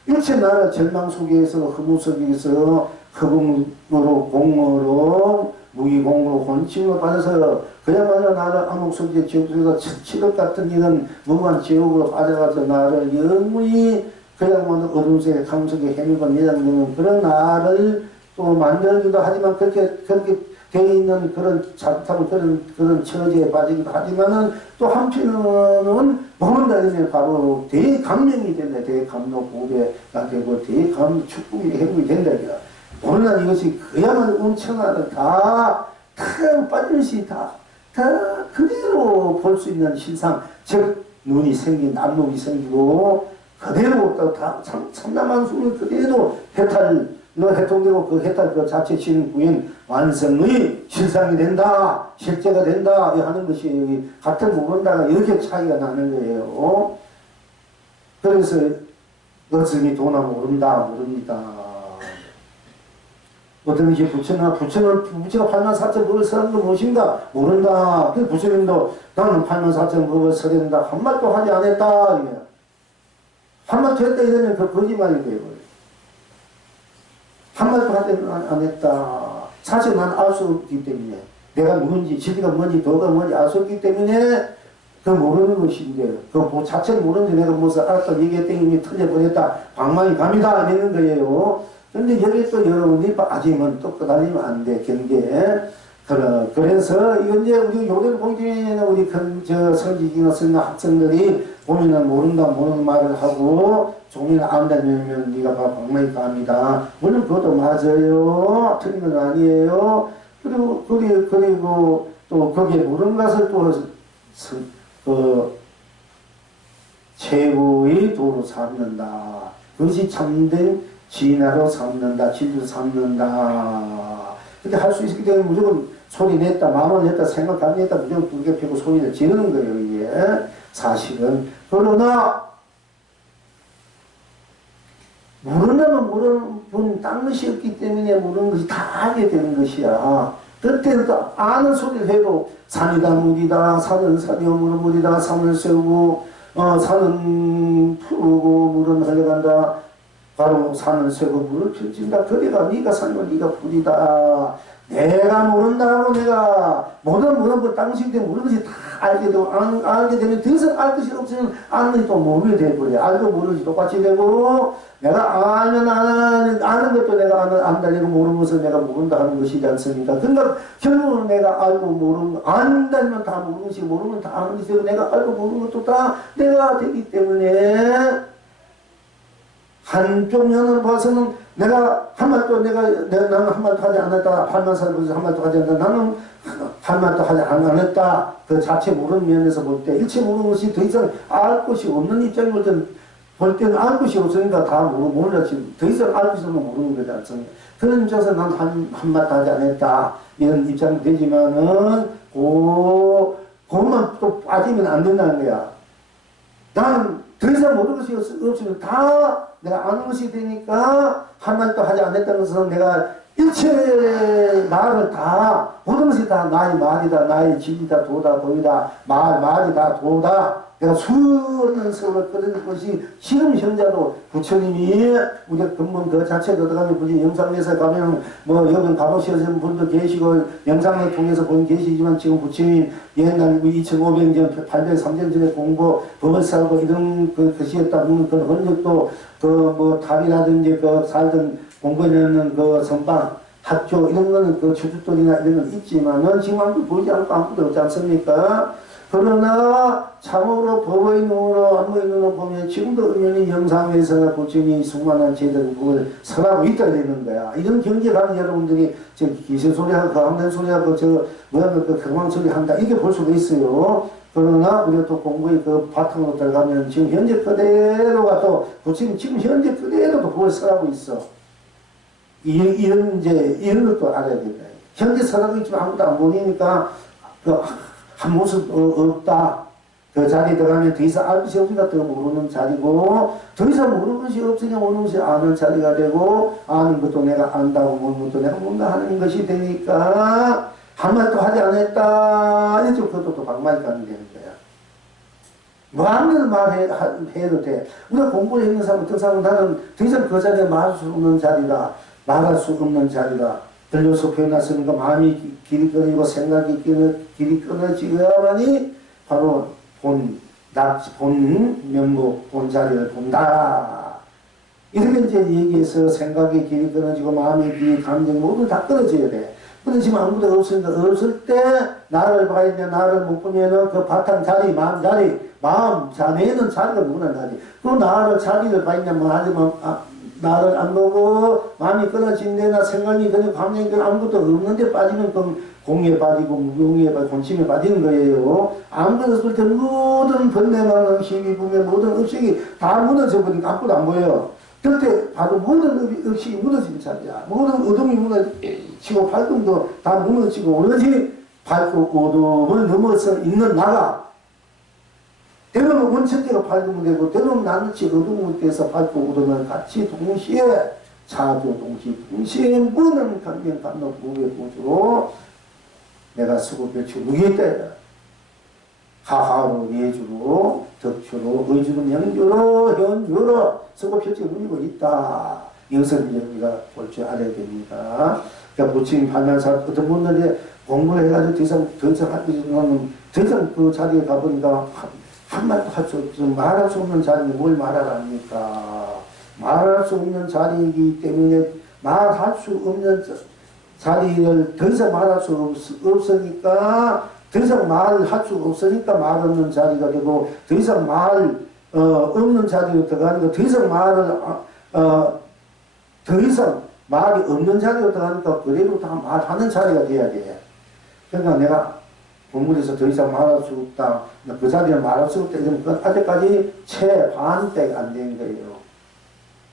일체 나라 절망 속에서 허무 속에서 허공으로 공으로 무기공으로 혼침으로 빠져서 그야말로 나를 암흑 속에 지옥에서 칠흑 같은 이런 무한 지옥으로 빠져가서 나를 영원히 그야말로 어둠 속에 강속에 헤매고 내장되는 그런 나를 또 만들기도 하지만 그렇게 되어 있는 그런 자타로 그런 처지에 빠지기도 하지만은 또 한편은 모른다 이러면 바로 대감명이 된다. 대감로 보배가 되고 대감 축복이 회복이 된다. 모른다 이것이 그야말로 온천하를 다 빠짐없이 다 그대로 볼 수 있는 실상, 즉 눈이 생긴 안목이 생기고 그대로 다 참나만수를 그대로 해통되고 그 해탈 그 자체 치는 구현 완성의 실상이 된다, 실제가 된다 하는 것이 같은 모른다가 이렇게 차이가 나는 거예요. 그래서 어선이 도나 모릅니다. 어떤 것이 부처가 84,000 법을 설한 건 무엇인가 모른다. 그 부처님도 나는 84,000 법을 설했다 한 말도 하지 않았다. 한 말도 했다 이러면 그 거짓말이 되어버려요. 한 말도 하지 않았다. 사실 난 알 수 없기 때문에 내가 누군지 진리가 뭔지 도가 뭔지 알 수 없기 때문에 그 모르는 것인데 그 자체를 모르는데 내가 무슨 알았다 얘기했더니 이미 틀려버렸다. 방망이 감이다 이러는 거예요. 근데 여기 또 여러분이 빠지면 또 끄달리면 안 돼, 경계에. 그래서 이건 이제 우리 요들 공중에는 우리 성직이나 성나 학생들이 보면은 모르는 말을 하고 종이를 안다면 네가 방망이 감이다. 물론 그것도 맞아요. 틀린 건 아니에요. 그리고 또 거기에 모르는 것을 또 최고의 도로 삼는다. 그것이 참된 진화로 삼는다. 진리로 삼는다. 그렇게 할 수 있기 때문에 무조건 소리 냈다, 마음을 냈다, 생각 안 냈다, 무조건 두개 펴고 소리를 지르는 거예요, 이게. 사실은. 그러나, 모른다면 모르는 분, 딴 것이 없기 때문에 모르는 것이 다 알게 되는 것이야. 그때는 또 아는 소리를 해도 산이다, 물이다, 산은 산이오므로 물이다, 산을 세우고, 산은 푸르고, 물은 흘러간다. 바로 산은 쇠고 물을 펼친다. 그래가 네가 살면 네가 불이다. 내가 모른다고 내가 모든 그 당신들 모르는 것이 다 알게 되고 알게 되면 더 이상 알 것이 없으면 아는 것이 또 모르게 되버려. 알고 모르는 것이 똑같이 되고 내가 알면 아는 것도 내가 안다니고 모르는 것을 내가 모른다 하는 것이지 않습니까? 그러니까 결국은 내가 알고 모르는 안다면 다 모르는 것이 모르면 다 아는 것이 되고 내가 알고 모르는 것도 다 내가 되기 때문에 한쪽 면을 봐서는 내가 한 말도 나는 한 말도 하지 않았다. 팔만 살면서 한 말도 하지 않았다. 나는 한 말도 하지 않았다. 그 자체 모르는 면에서 볼 때 일체 모르는 것이 더 이상 알 것이 없는 입장이 볼 때는 알 것이 없으니까 다 몰라. 지금 더 이상 알 것이 없으면 모르는 거지 않습니까? 그런 입장에서 난 한 말도 하지 않았다. 이런 입장이 되지만은 그것만 또 빠지면 안 된다는 거야. 나는 더 이상 모르는 것이 없으면 다 내가 아는 것이 되니까 한 말도 하지 않았다는 것은 내가 일체 말을 다 모든 것이 다 나의 말이다. 나의 진리다. 도다. 도이다. 말이다. 도다. 내가 수없는 세월을 끌어낼 것이 지금 현재도 부처님이 우리 근본 그 자체에 들어가면 굳이 영상에서 가면 뭐 여기 가보시는 분도 계시고 영상을 통해서 본 계시지만 지금 부처님 옛날 2500년 803년 전에 공부 법을 살고 이런 것이었다 보면 그 흔적도 그 뭐 답이라든지 그 살던 공부해내는 그 선방 학교 이런 거는 그 주주돌이나 이런 건 있지만은 지금 아무도 보지 않고 아무도 없지 않습니까? 그러나 참으로 법의 눈으로 안무의 눈으로 보면 지금도 은연히 영상에서 부처님이 수많은 제대로 그걸 설하고 있다 되는 거야. 이런 경계 가는 여러분들이 저 기세 소리하고 강된 소리하고 저 뭐야 그 경황 소리 한다 이게 볼 수가 있어요. 그러나 우리가 또 공부의 그 바탕으로 들어가면 지금 현재 그대로가 또 부처님 지금 현재 그대로도 그걸 설하고 있어. 이런 것도 알아야 된다. 현재 설하고 있지만 아무도 안 보니까 한 모습 없다. 그 자리에 들어가면 더 이상 알 것이 없으니까 더 모르는 자리고 더 이상 모르는 것이 없으니까 모르는 것이 아는 자리가 되고 아는 것도 내가 안다고 모르는 것도 내가 뭔가 하는 것이 되니까 한 말도 하지 않았다. 이쪽 그것도 또 방망이 가면 되는 거야. 뭐 아무나 말해도 돼. 우리가 공부를 했는 사람 어떤 사람은 나는 더 이상 그 자리에 말할 수 없는 자리다. 말할 수 없는 자리다. 들려서 표현했으니까 마음이 길이 끊어지고 생각이 길이 끊어지야만이 바로 본 면목, 본 자리를 본다. 이렇게 이제 얘기해서 생각이 길이 끊어지고 마음의 길이 감정 모두 다 끊어져야 돼. 끊어지면 아무도 없으니까 없을 때 나를 봐야 돼. 나를 못 보면은 그 바탕 자리, 마음 자네는 자리가 누구나 나지. 그 나를 자리를 봐야냐면 하지만 나를 안 보고 마음이 끊어진데나 생각이 그냥 감정이 아무것도 없는데 빠지면 그 공에 빠지고 무용에 빠지고 곤침에 빠지는 거예요. 아무것도 없을 때 모든 번뇌망 힘이 보면 모든 의식이 다 무너져 버리니까 아무것도 안 보여. 그때 바로 모든 의식이 무너지는 자리야. 모든 어둠이 무너지고 밝음도 다 무너지고 오로지 밝고 어둠을 넘어서 있는 나가 때로는 원천대가 밝으면 되고 때로는 나같이 어둠을 떼서 밝고 어둠을 같이 동시에 자조 동시에 무는 강경 감독 무의 보주로 내가 수고 별치 무기에 있다. 하하로 예주로 덕주로 의주로 명주로 현주로 수고 별치 무기고 있다. 이것을 이제 우리가 볼 줄 알아야 됩니다. 그러니까 부처님 판단사 어떤 분들이 공부를 해가지고 더 이상 할 것이 없는 더 이상 그 자리에 가보니까 한 말도 할 수 없어. 말할 수 없는 자리에 뭘 말하랍니까? 말할 수 없는 자리이기 때문에 말할 수 없는 자리를 더 이상 말할 수 없으니까 더 이상 말할 수 없으니까 말 없는 자리가 되고 더 이상 말 없는 자리로 들어가니까 더 이상 더 이상 말이 없는 자리로 들어가니까 그대로 다 말하는 자리가 돼야 돼. 그러니까 내가 본문에서 더 이상 말할 수 없다. 그 자리에 말할 수 없다. 이러면 그 아직까지 채반대가 안 된 거예요.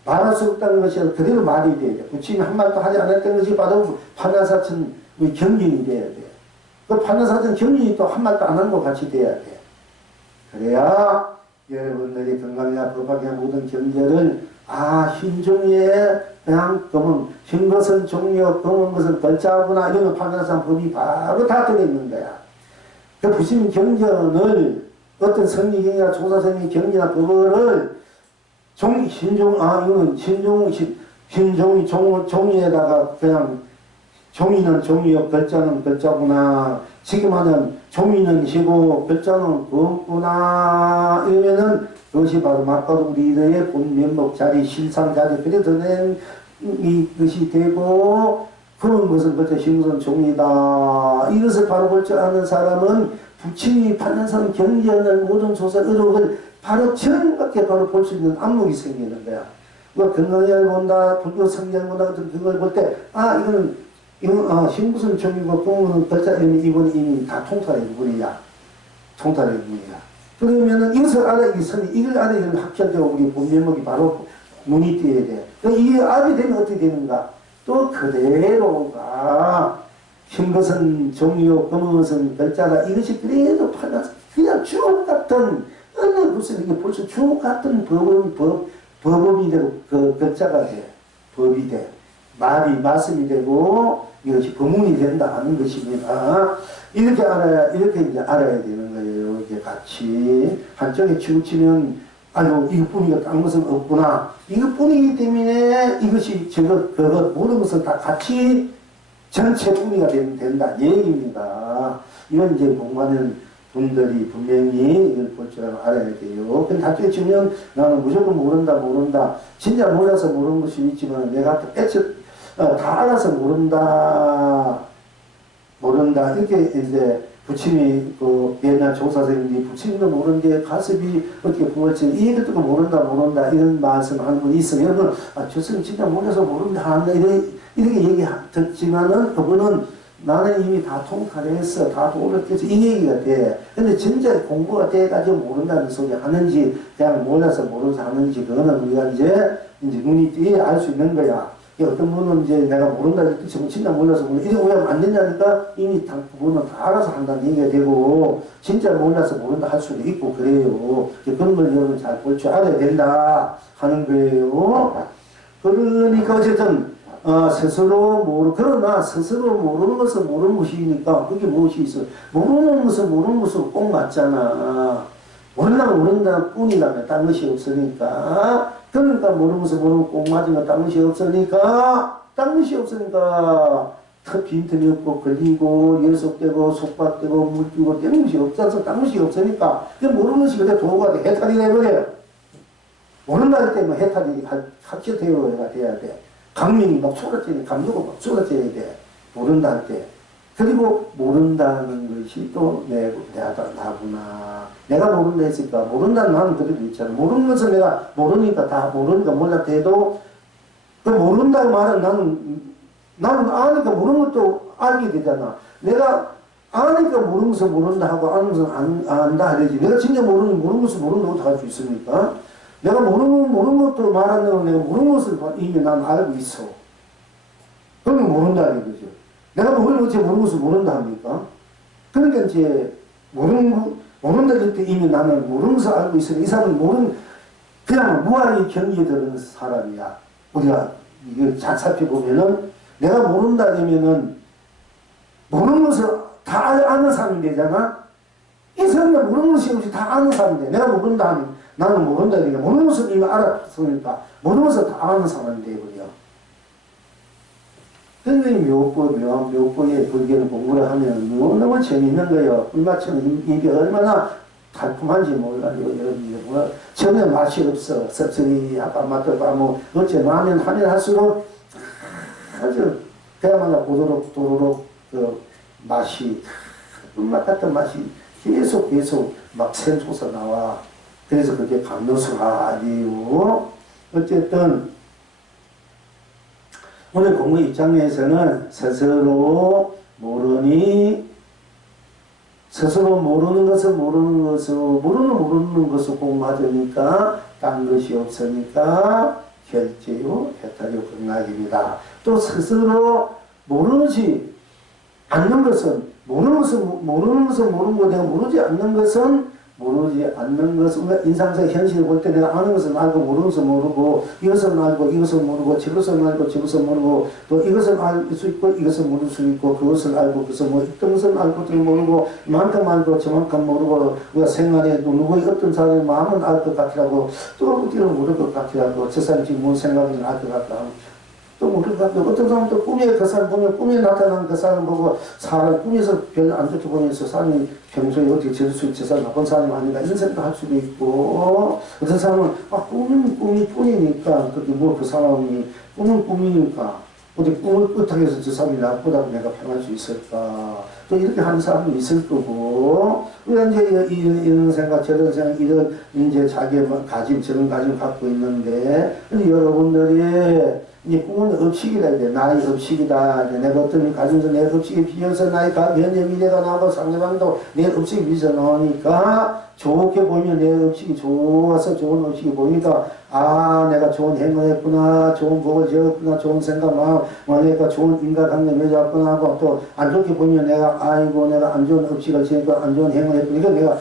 말할 수 없다는 것이 그대로 말이 돼야 돼. 부처님이 한 말도 하지 않았던 것이 바로 판나사천 경륜이 돼야 돼. 그 판나사천 경륜이 또 한 말도 안 한 것 같이 돼야 돼. 그래야 여러분들이 건강이나 법학이나 모든 경제를 흰 종이에 그냥 흰 것은 종료, 검은 것은 글자구나 이러면 판나사천 법이 바로 다 들어있는 거야. 그 부처님 경전을 어떤 성리경이나 조사성리 경전이나 법을 이건 흰종이 종이에다가 그냥 종이는 종이요, 글자는 글자구나. 지금 하는 종이는 희고, 글자는 없구나. 이러면은 그것이 바로 막가둑 리더의 본 면목 자리, 실상 자리, 그래서 낸 이것이 되고, 그런 것은 그저 힘선 종이다. 이것을 바로 볼 줄 아는 사람은 부처님이 판단상 경전을 모든 조사 의록을 바로 정확하게 바로 볼 수 있는 안목이 생기는 거야. 우리가 건강을 본다, 불교 성경을 본다, 그걸 볼 때, 이건 힘무슨 종이고, 공무는 글자 이건 이미 다 통달의 부분이야. 통달의 부분이야. 그러면은 이것을 알아야 이걸 알아야 합천되고 우리 본면목이 바로 눈이 띄어야 돼. 이게 알게 되면 어떻게 되는가? 또 그대로가 흰 것은 종이요, 검은 것은 글자다. 이것이 그래도 그냥 주옥 같은 어느 무슨 이게 벌써 주옥 같은 법이 되고 그 글자가 돼. 법이 돼. 말이 말씀이 되고 이것이 법문이 된다 하는 것입니다. 이렇게 이제 알아야 되는 거예요. 이렇게 같이 한쪽에 치우치면 아유 이것뿐이가 딴 것은 없구나. 이것뿐이기 때문에 이것이 그것 모든 것은 다 같이 전체뿐이가 된다 얘기입니다. 이건 이제 공부하는 분들이 분명히 이걸 볼 줄 알아야 돼요. 근데 한쪽에 치면 나는 무조건 모른다. 진짜 몰라서 모르는 것이 있지만 내가 다 알아서 모른다. 이렇게 이제 부침이 그 옛날 조사생들이 부침도 모르는데 가슴이 어떻게 부었지 이 얘기 듣고 모른다 이런 말씀하는 분이 있어요. 여러분 저 사람 진짜 몰라서 모른다 이렇게 얘기 듣지만은 그분은 나는 이미 다 통달했어 다 도력해서 이 얘기가 돼. 근데 진짜 공부가 돼가지고 모른다는 소리 하는지 그냥 몰라서 모르서 하는지 그거는 우리가 이제 눈이 띄게 알 수 있는 거야. 어떤 분은 이제 내가 모른다 이렇게 진짜 몰라서 모른다 이렇게 오면 안 된다니까 이미 그분은 다 알아서 한다는 얘기가 되고 진짜 몰라서 모른다 할 수도 있고 그래요. 그런 걸 여러분 잘 볼 줄 알아야 된다 하는 거예요. 그러니까 어쨌든 그러나 스스로 모르는 것은 모르는 것이니까 그게 무엇이 있어? 모르는 것은 꼭 맞잖아. 모른다 뿐이라면 딴 것이 없으니까. 그러니까 모르는 것은 모르는 꼭 맞은 거 딴 것이 없으니까 빈틈이 없고 걸리고 열속되고 속박되고 물기고 딴 것이 없어서 딴 것이 없으니까 그 모르는 것이 그냥 도구가 돼. 해탈이 돼버려요. 모른다 할 때면 해탈이 합쳐되어야 돼야 돼. 강민이 막 쏟아지는 감독을 막 쏟아져야 돼. 모른다 할 때. 그리고 모른다는 것이 또 나구나. 내가 모른다 했으니까 모른다는 나는 그래도 있잖아. 모르는 것은 내가 모르니까 몰랐다 해도 그 모른다는 말은 나는 아니까 모르는 것도 알게 되잖아. 내가 아니까 모르는 것을 모른다 하고 아는 것은 안다 하지. 내가 진짜 모르는 것을 모른다 어떻게 할 수 있습니까? 내가 모르는 것도 말한다고 내가 모르는 것을 이미 난 알고 있어. 그러면 모른다 이거죠. 내가 모르는 것을 모른다 합니까? 그러니까 이제 모른다 할 때 이미 나는 모르는 것을 알고 있으니 이 사람은 그냥 무한히 경기에 들어는 사람이야. 우리가 이걸 잘 살펴보면은 내가 모른다 하면은 모르는 것을 다 아는 사람이 되잖아? 이 사람은 모르는 것이 없이 다 아는 사람인데 내가 모른다 하면 나는 모른다 하니까 모르는 것을 이미 알았으니까 모르는 것을 다 아는 사람이 되어버려. 선생님 묘한 묘법의 불교를 공부를 하면 너무 재미있는 거예요. 꿀맛처럼 입이 얼마나 달콤한지 몰라요. 여러분들. 전혀 맛이 없어. 섭섭이 약간 맛도 뭐 어째 하면 할수록 아주 그야말로 도로록 그 맛이 꿀맛 같은 맛이 계속 막 샘솟아 나와. 그래서 그게 감로수가 아니에요. 어쨌든 오늘 공부 입장에서는 스스로 모르는 것을 모르는 것을 꼭 맞으니까 딴 것이 없으니까 결제요 해탈요 극락입니다. 또 스스로 모르지 않는 것은 모르는 것은 모르는 거 내가 모르지 않는 것은 모르지 않는 것은 인상적 현실을 볼 때 내가 아는 것은 알고 모르는 것은 모르고 이것은 알고 이것은 모르고 저것은 알고 저것은 모르고 또 이것은 알 수 있고 이것은 모를 수 있고 그것을 알고 그것은 뭐 어떤 것은 알고 또 모르고 이만큼 알고 저만큼 모르고 우리가 생활에 누구의 어떤 사람의 마음은 알 것 같으라고 또 어디는 모를 것 같으라고 저 사람이 지금 뭔 생각인지 알 것 같다 또 모를 것 같고 어떤 사람은 또 꿈에 그 사람 보면 꿈에 나타나는 그 사람 보고 사람 꿈에서 별로 안 좋게 보면서 사람이 평소에 어떻게 저럴 수 있지 사람 나쁜 사람이 아닌가 이런 생각도 할 수도 있고 어떤 사람은 꿈은 꿈이 뿐이니까 그게 뭐 그 사람이 꿈은 꿈이니까 어디 꿈을 끄탁해서 저 사람이 나쁘다고 내가 평할 수 있을까 또 이렇게 하는 사람도 있을 거고 우리가 이제 이런 생각 저런 생각 이런 이제 자기의 가짐 저런 가짐 갖고 있는데 여러분들이 이제 꿈은 업식이라 이제 나의 업식이다. 내가 어떤 가정에서 내 업식에 비해서 나의 현재 미래가 나오고 상대방도 내 업식에 비해서 나오니까 좋게 보이면 내 업식이 좋아서 좋은 업식이 보이니까 내가 좋은 행을 했구나 좋은 복을 지었구나 좋은 생각만 내가 좋은 인간관계 맺었구나 하고 또 안 좋게 보면 내가 내가 안 좋은 업식을 지니까 안 좋은 행을 했구나 이거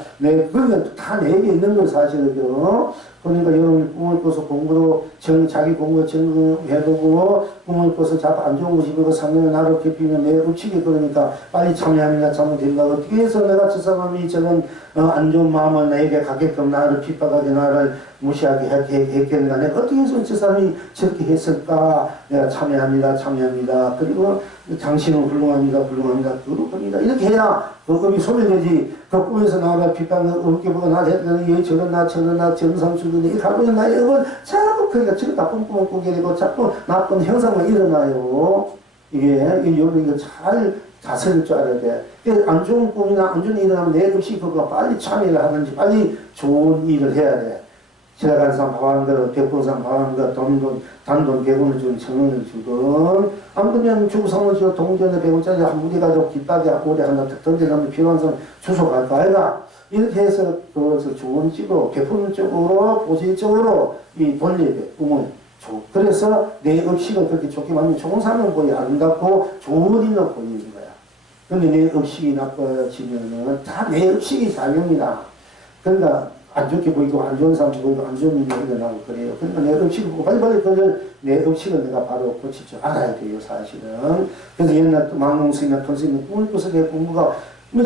그러면 다 내게 있는 거 사실이죠. 그러니까 여러분이 꿈을 꿔서 공부도 자기 공부 정해두고 꿈을 꿔서 자꾸 안 좋은 것이 그거 상념을 나로 깊이면 내 업식이 그러니까 빨리 참여하느냐 잘못된다. 어떻게 해서 내가 저 사람이 저런 안 좋은 마음을 나에게 갖게끔 나를 핍박하게 나를 무시하게 했겠는가 내가 어떻게 해서 저 사람이 저렇게 했을까 내가 참여합니다. 그리고 당신은 훌륭합니다. 그렇습니다. 이렇게 해야 그 꿈이 소멸되지. 그 꿈에서 나를 핍박을 어렵게 보고 나 저러나 정상수준이 이렇게 하고 있는 나의 업은 자꾸 그러니까 저런 나쁜 꿈을 꾸게 되고 자꾸 나쁜 형상만 일어나요. 여러분 이거 잘 다스릴 줄 알아야 돼. 안 좋은 꿈이나 안 좋은 일이 일어나면 내 것이 그거 빨리 참여를 하든지 빨리 좋은 일을 해야 돼. 지나가는 사람 봐하는 거, 베푸는 사람 봐하는 거, 단돈 100원을 주든 1000원을 주든 안 그러면 주구상을 주고 동전에 100원짜리 한 무대 가지고 깃바에 오래 하나 던져놓으면 필요한 사람 주소 갈까 아이가 이렇게 해서 그것을 좋은 쪽으로 베푸는 쪽으로 보수적으로 돌려야 돼. 꿈을. 그래서 내 업식을 그렇게 좋게 만들면 좋은 사람은 보이 아름답고 좋은 일로 보이는 거야. 근데 내 업식이 나빠지면은 다 내 업식이 작용이다. 그러니까 안 좋게 보이고 안 좋은 사람 보이고 안 좋은 일이 일어나고 그래요. 그러니까 내 업식을 보고 빨리빨리 내 업식을 내가 바로 고칠 줄 알아야 돼요 사실은. 그래서 옛날 망농스님이나 큰스님이 꿈을 꿔서 내 공부가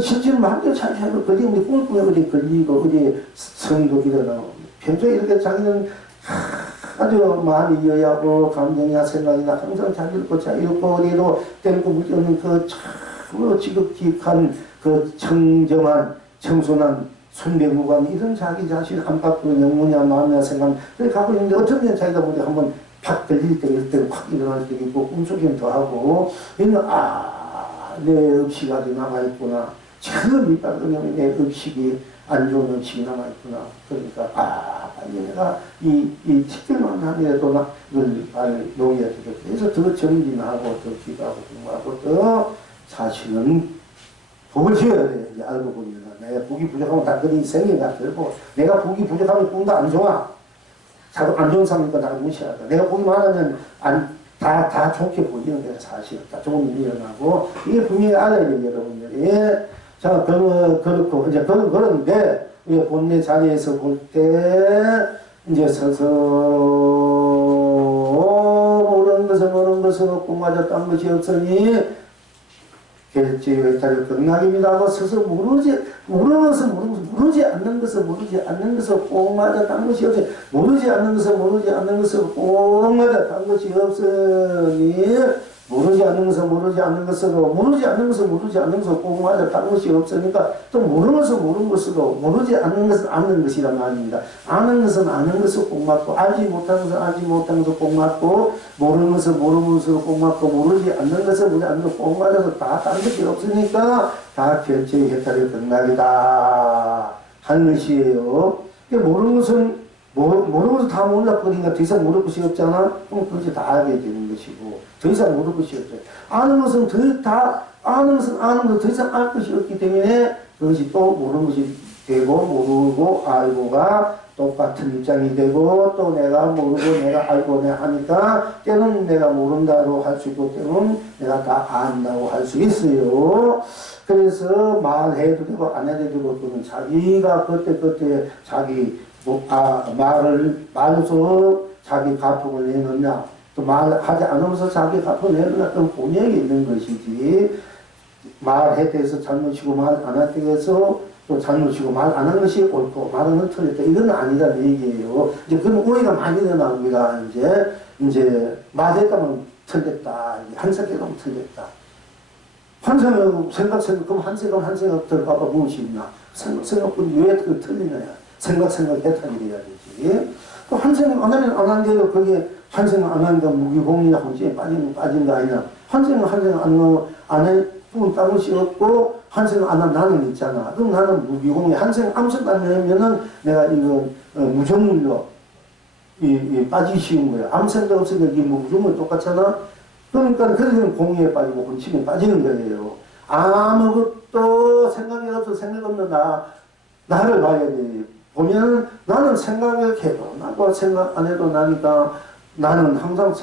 실제로 마음대로 잘 살고 걸리면 꿈을 꾸면 어디 걸리고 어디 성도 일어나고 평소에 이렇게 자기는 아주 마음이 여야고 감정이나 생각이나 항상 자유롭고 어디에도 뗄고 묻지 없는 그 참으로 지극한 그 청정한 청순한 순백무관 이런 자기 자신 안팎으로 영문이나 마음이나 생각 그렇게 갖고 있는데 어떤 면 자기가 보니 한번 팍 들릴 때 이럴 때는 확 일어날 때도 있고 꿈속에는 더 하고 이는 내 업식이 아직 남아있구나 처음 밑밥 그러면 내 업식이 안 좋은 음식이 남아있구나. 그러니까, 빨리 내가 이 특별만 하더라도 이걸 놓여야 되겠다. 그래서 더 정진하고, 더 기도하고, 공부하고, 더 사실은 복을 지어야 돼. 이제 알고 보면. 내가 복이 부족하면 당근이 생겨가 들고, 내가 복이 부족하면 꿈도 안 좋아. 안 좋은 사람이니까 나를 무시하다. 내가 복이 많으면 다 좋게 보이는 거야, 사실. 다 좋은 일이 일어나고. 이게 분명히 알아야 돼요, 여러분들이. 자, 그렇고, 이제, 그런데, 본래 자리에서 볼 때, 이제 서서, 모르는 것으로 꿈맞았던 것이 없으니, 결제의 회탈을 극락입니다 하고 서서 모르지 않는 것을 꼭 맞았던 것이 없으니, 모르지 않는 것을 꼭 맞았던 것이 없으니, 모르지 않는 것을 꼭 맞았던 것이 없으니까 또 모르는 것으로 모르지 않는 것은 아는 것이란 말입니다. 아는 것은 아는 것을 꼭 맞고 알지 못하는 것을 꼭 맞고 모르는 것은 모르는 것으로 꼭 맞고 모르지 않는 것을 모르지 않는 것을 꼭 맞아서 다 다른 것이 없으니까 다 결제의 혜택의 등락이다 하는 것이에요. 모르는 것은 모르는 것을 다 몰라버리니까 더 이상 모를 것이 없잖아. 그럼 그것이 다 알게 되는 것이고 더 이상 모를 것이 없죠. 아는 것은 아는 것은 더 이상 알 것이 없기 때문에 그것이 또 모르는 것이 되고 모르고 알고가 똑같은 입장이 되고 또 내가 모르고 내가 알고 내가 하니까 때는 내가 모른다고 할 수 있고 때는 내가 다 안다고 할 수 있어요. 그래서 말해도 되고 안 해도 되고 또는 자기가 그때 자기 말로서 자기 가풍을 내느냐 또 말하지 않으면서 자기 가풍을 내느냐 그건 본인에게 있는 것이지 말해대해서 잘못이고 말 안 해대해서 또 잘못이고 말 안 한 것이 옳고 말은 틀렸다 이건 아니라는 얘기예요. 이제 그런 오해가 많이 일어납니다. 이제 말했다면 틀렸다 한색이라면 틀렸다. 한생은 생각 그럼 한생각 들어가봐 무엇이 있나? 생각뿐 왜 그 틀리느냐? 생각 해탈이 돼야 되지. 또 한생각 안 하면 안 한대요. 그게 한생각 안 하니까 무기공이나 혼지에 빠진 거 아니냐? 한생각 안 해. 뿐 다른 것이 없고 한생각 안 하면 나는 있잖아. 그럼 나는 무기공이 한생각 아무 생각 안 하면은 내가 이거 무정물로 빠지기 쉬운 거야. 아무 생각 없으니까 이 무정물 똑같잖아. 그러니까 그래서 공의에 빠지고 혼침에 빠지는 거예요. 아무것도 생각이 없어 생각 없는 나를 봐야 돼. 보면 나는 생각을 해도 나도 생각 안 해도 나니까 나는 항상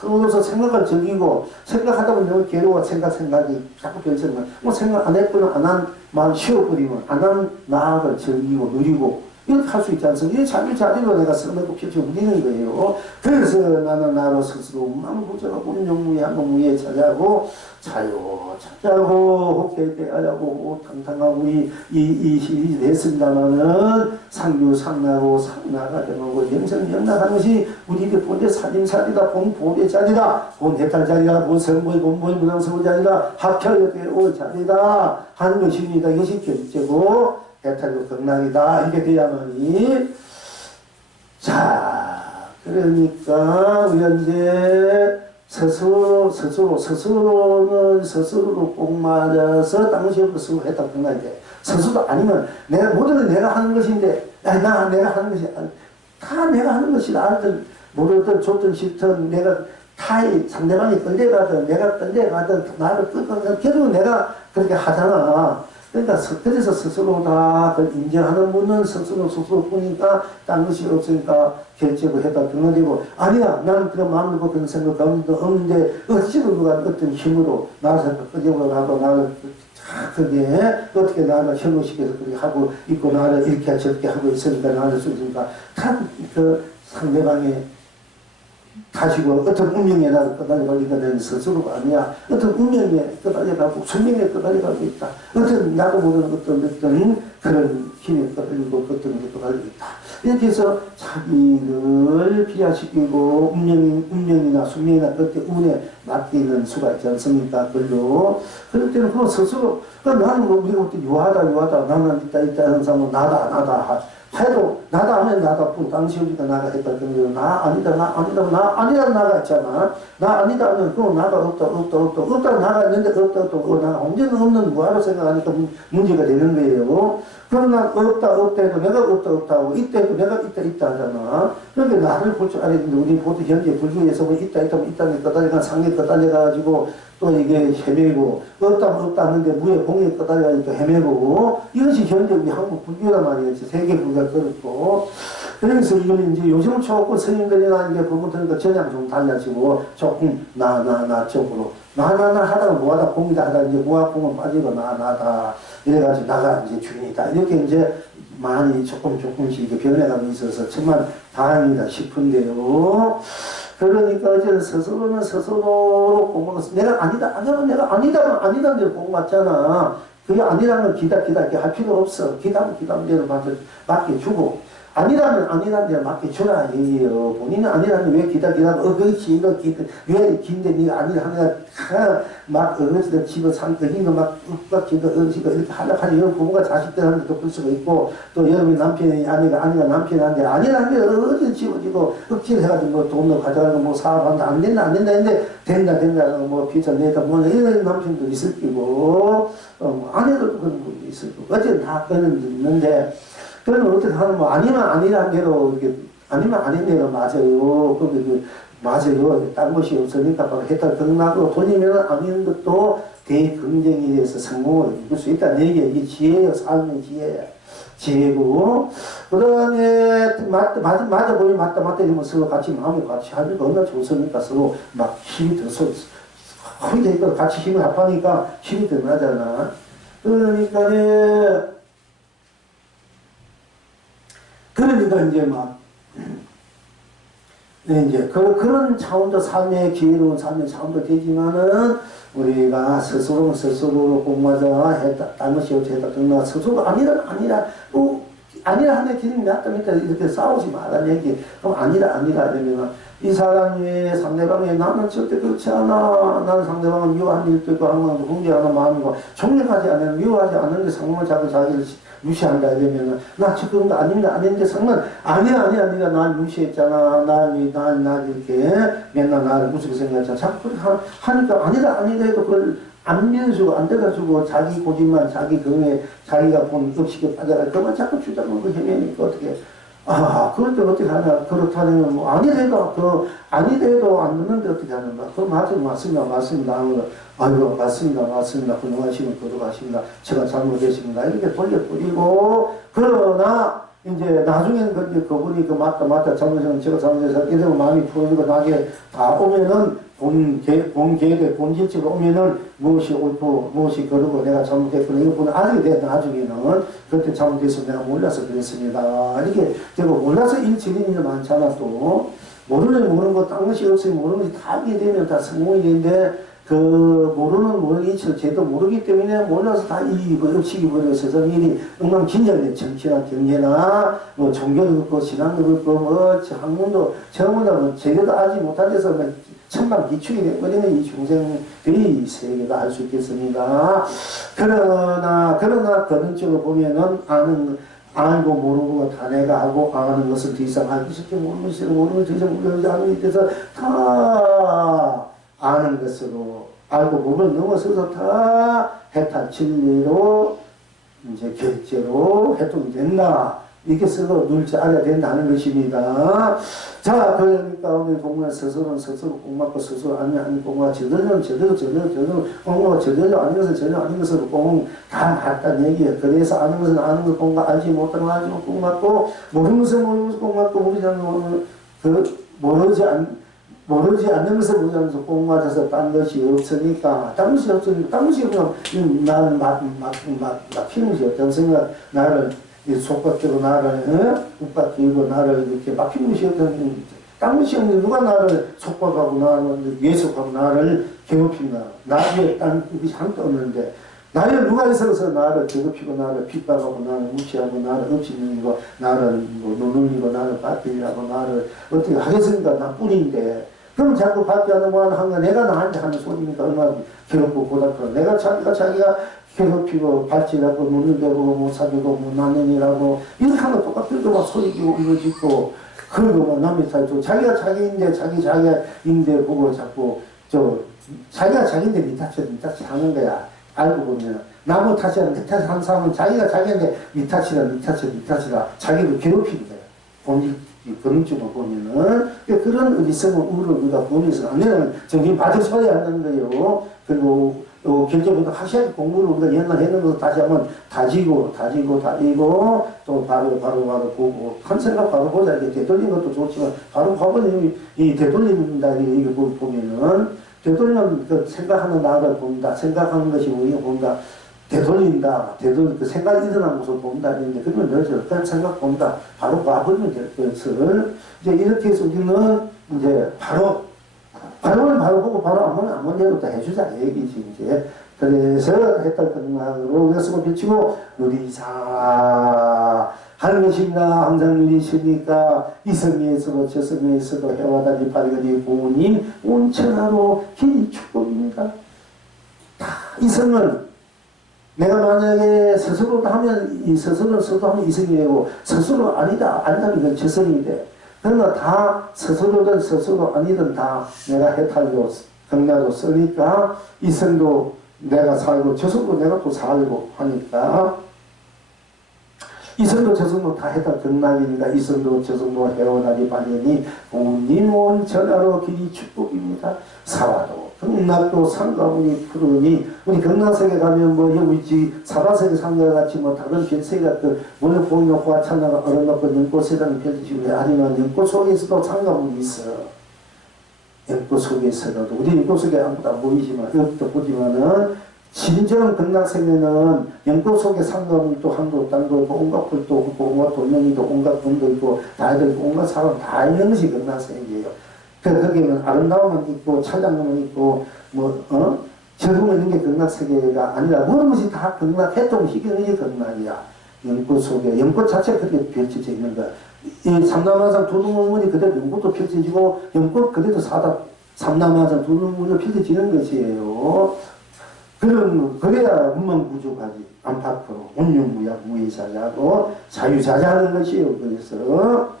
그러면서 생각을 즐기고 생각하다 보면 너무 괴로워 생각이 자꾸 변천만 뭐 생각 안 했거나 안 한 마음 쉬어버리면 안 한 나를 즐기고 누리고 이렇게 할 수 있지 않습니까? 이 자기 자리로 내가 써놓고 펼쳐 누리는 거예요. 그래서 나는 나로 스스로 만부정하고 운영무예하고 무예 찾아고 자유 찾아고 호쾌대하고 당당하고 이 시리즈 됐습니다마는 상류상나고 상나가 되고 영생영락하는 것이 우리들 본래 살림살이다 본보배자리다 본해탈자리다 본성보의 본보의 문항성자리다 합혈역의 올자리다 하는 것입니다. 이것이 결제고 해탈도 극락이다. 이게 돼야만이. 자, 그러니까, 현재 스스로는 스스로로 꼭 맞아서 당시에 스스로 해탈 극락이 돼. 스스로 아니면 모든 건 내가 하는 것인데, 내가 하는 것이, 다 내가 하는 것이 알든, 모르든, 좋든, 싫든, 내가 상대방이 끌려가든, 내가 끌려가든, 나를 끌거든, 결국 내가 그렇게 하잖아. 그러니까 그래서 스스로 다 그걸 인정하는 분은 스스로뿐이니까 딴 것이 없으니까 결제고 해다 등어되고 아니야 나는 그런 마음을 먹고 그런 생각 없는데 어찌도 누가 어떤 힘으로 나를 끄집어 가고 나를 그게 어떻게 나를 현혹시켜서 그렇게 하고 있고 나를 이렇게 저렇게 하고 있으니까 나를 쓰니까 참 그 상대방의 가지고 어떤 운명에 나를 끄달려가니까 는 스스로가 아니야. 어떤 운명에 끄달려가고 숙명에 끄달려가고 있다. 어떤 나도 모르는 어떤 그런 힘에 끄달리고 어떤 게 끄달리고 있다. 이렇게 해서 자기를 비하시키고 운명이나 숙명이나 그때 운에 맡기는 수가 있지 않습니까? 그걸로. 그럴 때는 그거 스스로 나는 뭐 우리가 어떻게 유하다 나는 있다 하는 사람은 나다 해도 나다 하면 나다 뿐 당시 우리가 나가 했다 그러면 나 아니다 나가 있잖아. 나 아니다 하면 그거 나가 없다 나가 있는데 없다 나가 언제는 없는 무하로 생각하니까 문제가 되는 거예요. 그러나 없다 해도 내가 없다 하고 있다 해도 내가 있다 하잖아. 그러니까 나를 볼 줄 알아야 되는데 우리 보통 현재 불교에서 뭐 있다니 끄달려가 상에 끄달려가지고 또 이게 헤매고 없다 하는데 무에 공에 끄달려가지고 또 헤매고 이것이 현재 우리 한국 불교란 말이에요. 세계 불교가 그렇고 그래서 이거는 이제 요즘은 조금 스님들이나 이제 그분들과 전향 좀 달라지고 조금 나 쪽으로 나 하다가 뭐하다 공이다 하다 이제 무와 공은 빠지고 나다 이래가지고 나가 이제 주인이다 이렇게 이제 많이 조금씩 이렇게 변해가고 있어서 정말 다행이다 싶은데요. 그러니까 어제 스스로는 스스로로 공부를 내가 아니다는 공 맞잖아. 그게 아니라는 걸 기다 이렇게 할 필요 없어. 기다면 대로 맡겨주고 아니라는 대로 맡겨주라 얘기예요. 본인은 아니라는 왜 그렇지 이거 왜 긴데 네가 아니라 막 어르신들 집어 산거 막 윽박지도 어르신들 이렇게 하려고 여러 부모가 자식들한테도 볼 수가 있고 또 여러분 남편이 아니가 남편한테 아니라는 게 어디 집어지고 억지를 해가지고 뭐 돈도 가져가고 뭐 사업한다 안 된다 했는데 된다 뭐 비자 내다 뭐 이런 남편도 있을 거고 아내도 그런 분도 있을 거고 어쨌든 다 그런 게 있는데 그러면 어떻게 하는 뭐 아니면 아니라는 대로 이렇게 아니면 아닌 대로 맞아요. 맞아요. 딴 것이 없으니까 바로 해탈 등락으로 돌리면 아닌 것도 대긍정이 돼서 성공을 이룰 수 있다는 얘기예요. 이게 지혜예요. 삶의 지혜예요. 지고 그 다음에 맞아 보니 맞다 이러면 서로 같이 마음이 같이 하니까 얼마나 좋습니까? 서로 막 힘이 더 서로 혼자 같이 힘을 합하니까 힘이 더 나잖아. 그러니까 이제 막 이제 그런 차원도 삶의 기회로운 삶의 차원도 되지만은 우리가 스스로 공부하자 했다 딴 것이 없이 했다 그러나 스스로 아니라 하는 길이 낫다니까 이렇게 싸우지 말라는 얘기. 그럼 아니라 이러면 이 사람이 상대방이 나는 절대 그렇지 않아. 나는 상대방은 미워한 일도 있고 항상 훈계하는 마음이고 존경하지 않는 미워하지 않는데 상대방을 자꾸 자기를 무시한다 이러면은 나 지금 그런 거 아닙니다. 아닌데 상관 아니야 네가 날 무시했잖아. 날 이렇게 맨날 나를 무시하게 생각했잖아. 자꾸 그렇게 하니까 아니다 해도 그걸 안 믿어주고 안 돼가지고 자기 고집만 자기 경에 자기가 본 의식에 빠져가 그만 자꾸 주장하고 헤매니까 어떻게 그럴 때 어떻게 하냐. 그렇다면 뭐 아니래도 아니래도 안 듣는데 어떻게 하는가. 맞습니다. 아이고 맞습니다. 훌륭하시면 거룩하십니다. 제가 잘못했습니다. 이렇게 돌려버리고 그러나 이제 나중에는 그분이 맞다 잘못해서 제가 잘못해서 이러면 마음이 풀어지고 나게 다 오면은 본질적으로 오면은 무엇이 옳고 무엇이 그르고 내가 잘못했구나 이거보다 알게 돼. 나중에는 그때 잘못해서 내가 몰라서 그랬습니다. 이렇게 되고 몰라서 일치는 일 많잖아. 또 모르는 거 딴 것이 없으면 모르는 것이 다 알게 되면 다 성공이 되는데 그 모르는 이치를 제도 모르기 때문에 몰라서 다 의식이 버려서 일이 엉망진창된 정치나 경제나 뭐 종교도 그렇고 신앙도 그렇고 뭐 학문도 전부 다 제대로 알지 못한 데서 천만 기축이 되버리는 이 중생들이 세계가 알 수 있겠습니다. 그러나 그런 쪽으로 보면은 알고 모르고 다 내가 하고 아는 것을 더 이상 알고 싶지 모르는 더 이상 모르지 않는 데 대해서 다 아는 것으로 알고 보면 넘어서서 다 해탈 진리로 이제 결제로 해통이 된다. 이렇게 쓰고 눌지 알아야 된다는 것입니다. 자, 그러니까 오늘 공부는 스스로 공부하고 스스로 아닌 공부가 제대로 공부가 제대로 아닌 것은 전혀 아닌 것으로 공부 다 같다는 얘기예요. 그래서 아는 것은 아는 것 공부 알지 못하는 거 알지 못 공부하고 모르는 것은 모르는 것 공부하고 모르지 않는 것을 모르면서 공부하셔서 딴 것이 없으니까 딴 것이 없으면 나는 막히는 것이 없다는 생각 나를 속박되고 나를 욱박되고 나를 이렇게 막히는 것이 없다는 딴 것이 없는데 누가 나를 속박하고 나를 예속하고 나를 괴롭힌다. 나에 딴 것이 한도 없는데 나에 누가 있어서 나를 괴롭히고 나를 핍박하고 나를 무시하고 나를 엎치는고 나를 뭐 노는이고 나를 받으려고 나를 어떻게 하겠습니까? 나뿐인데 그럼 자꾸 받지 않으면 한가 내가 나한테 하는 소리니까 얼마나 괴롭고 고달프고 내가 자기가 괴롭히고 발질하고 묻는데고 못 사귀고 못 낳느니라고 이렇게 하면 똑같은 막 소리 지고 이거 짓고 그리고 막 남의 탓도 자기가 자기인데 보고 자꾸 자기가 자기인데 니 탓이 하는 거야. 알고 보면 나무 탓이야 니 탓한 사람은 자기가 자기인데 니 탓이라 자기를 괴롭히는 거야. 본질 그런 쪽으로 보면은 그런 의리성을 우리가 보면서 안 되는 정신 받아서야 한다는 거예요. 그리고 결제부터 확실하게 공부를 우리가 옛날 했는 것을 다시 한번 다지고 또 바로 보고 한 생각 바로 보자. 이렇게 되돌리는 것도 좋지만 바로 이 되돌린다 이게 보면은 되돌리면 그 생각하는 나를 본다. 생각하는 것이 우리가 본다. 되돌린다. 그 생각이 일어난 것을 본다. 이런데 그러면 너희들 어떤 생각 본다. 바로 봐버리면 될 것을 이제 이렇게 해서 우리는 이제 바로 보고 바로 안 먼저도 다 해주자. 얘기지 이제. 그래서 해탈 끝나고 그래서 비치고 누리사 하는 것입니다. 항상 누리시니까 이성에서도 저성에서도 해와다니 발견이 부모님 온천하로 길이 축복입니다. 다 이성은 내가 만약에 스스로도 하면 스스로 하면 이성이 되고 스스로 아니다면 이건 저성이 돼. 그러나 다 스스로든 스스로 아니든 다 내가 해탈로 경나로 쓰니까 이성도 내가 살고 저성도 내가 또 살고 하니까 이성도 저성도 다 해탈 경락이니까 이성도 저성도 해오다니 발견이 부모님 온 전하로 길이 축복입니다. 사와도 극락도 상가문이 푸르니 우리 극락세계 가면 뭐 여기 사바세계 상가 같이 뭐 다른 별세계가 그 오늘 공룡과 찬나가 얼어놓고 연꽃 세상이 펼치시고 하지만 연꽃 속에서도 상가문이 있어. 연꽃 속에서도 우리 연꽃 속에 아무도 안 보이지만 여기도 보지만은 진정 극락세계는 연꽃 속에 상가문도 한도 땅도 있고 온갖 불도 있고 온갖 돌멩이도 온갖 분도 있고 다들 있고 온갖 사람 다 있는 것이 극락세계예요. 거기에는 아름다움은 있고 찬란함은 있고 즐거움은 있는 게 극락세계가 아니라 모든 것이 다 극락 해동 희경이 극락이야. 연꽃 속에 연꽃 자체가 그렇게 펼쳐져 있는 거야. 이 삼남하산 두루뭉문이 그대로 연꽃도 펼쳐지고 연꽃 그대로 삼남하산 두루뭉문이 펼쳐지는 것이에요. 그래야 문명부족하지. 안팎으로 운용무약 무의자자고 자유자자하는 것이에요.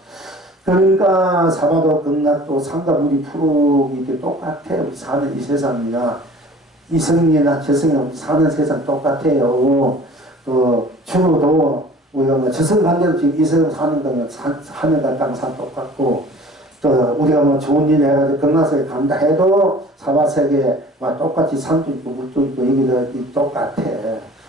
그러니까 사바도 극락도 상가물이 푸르기 똑같아. 우리 사는 이 세상이나 이성이나 저성이나 사는 세상 똑같아요. 주로도 우리가 뭐 저성관계로 지금 이 세상 사는 거는 하늘과 땅산 똑같고 또 우리가 뭐 좋은 일 해가지고 극락세계 간다 해도 사바세계와 똑같이 산도 있고 물도 있고 여기도 똑같아.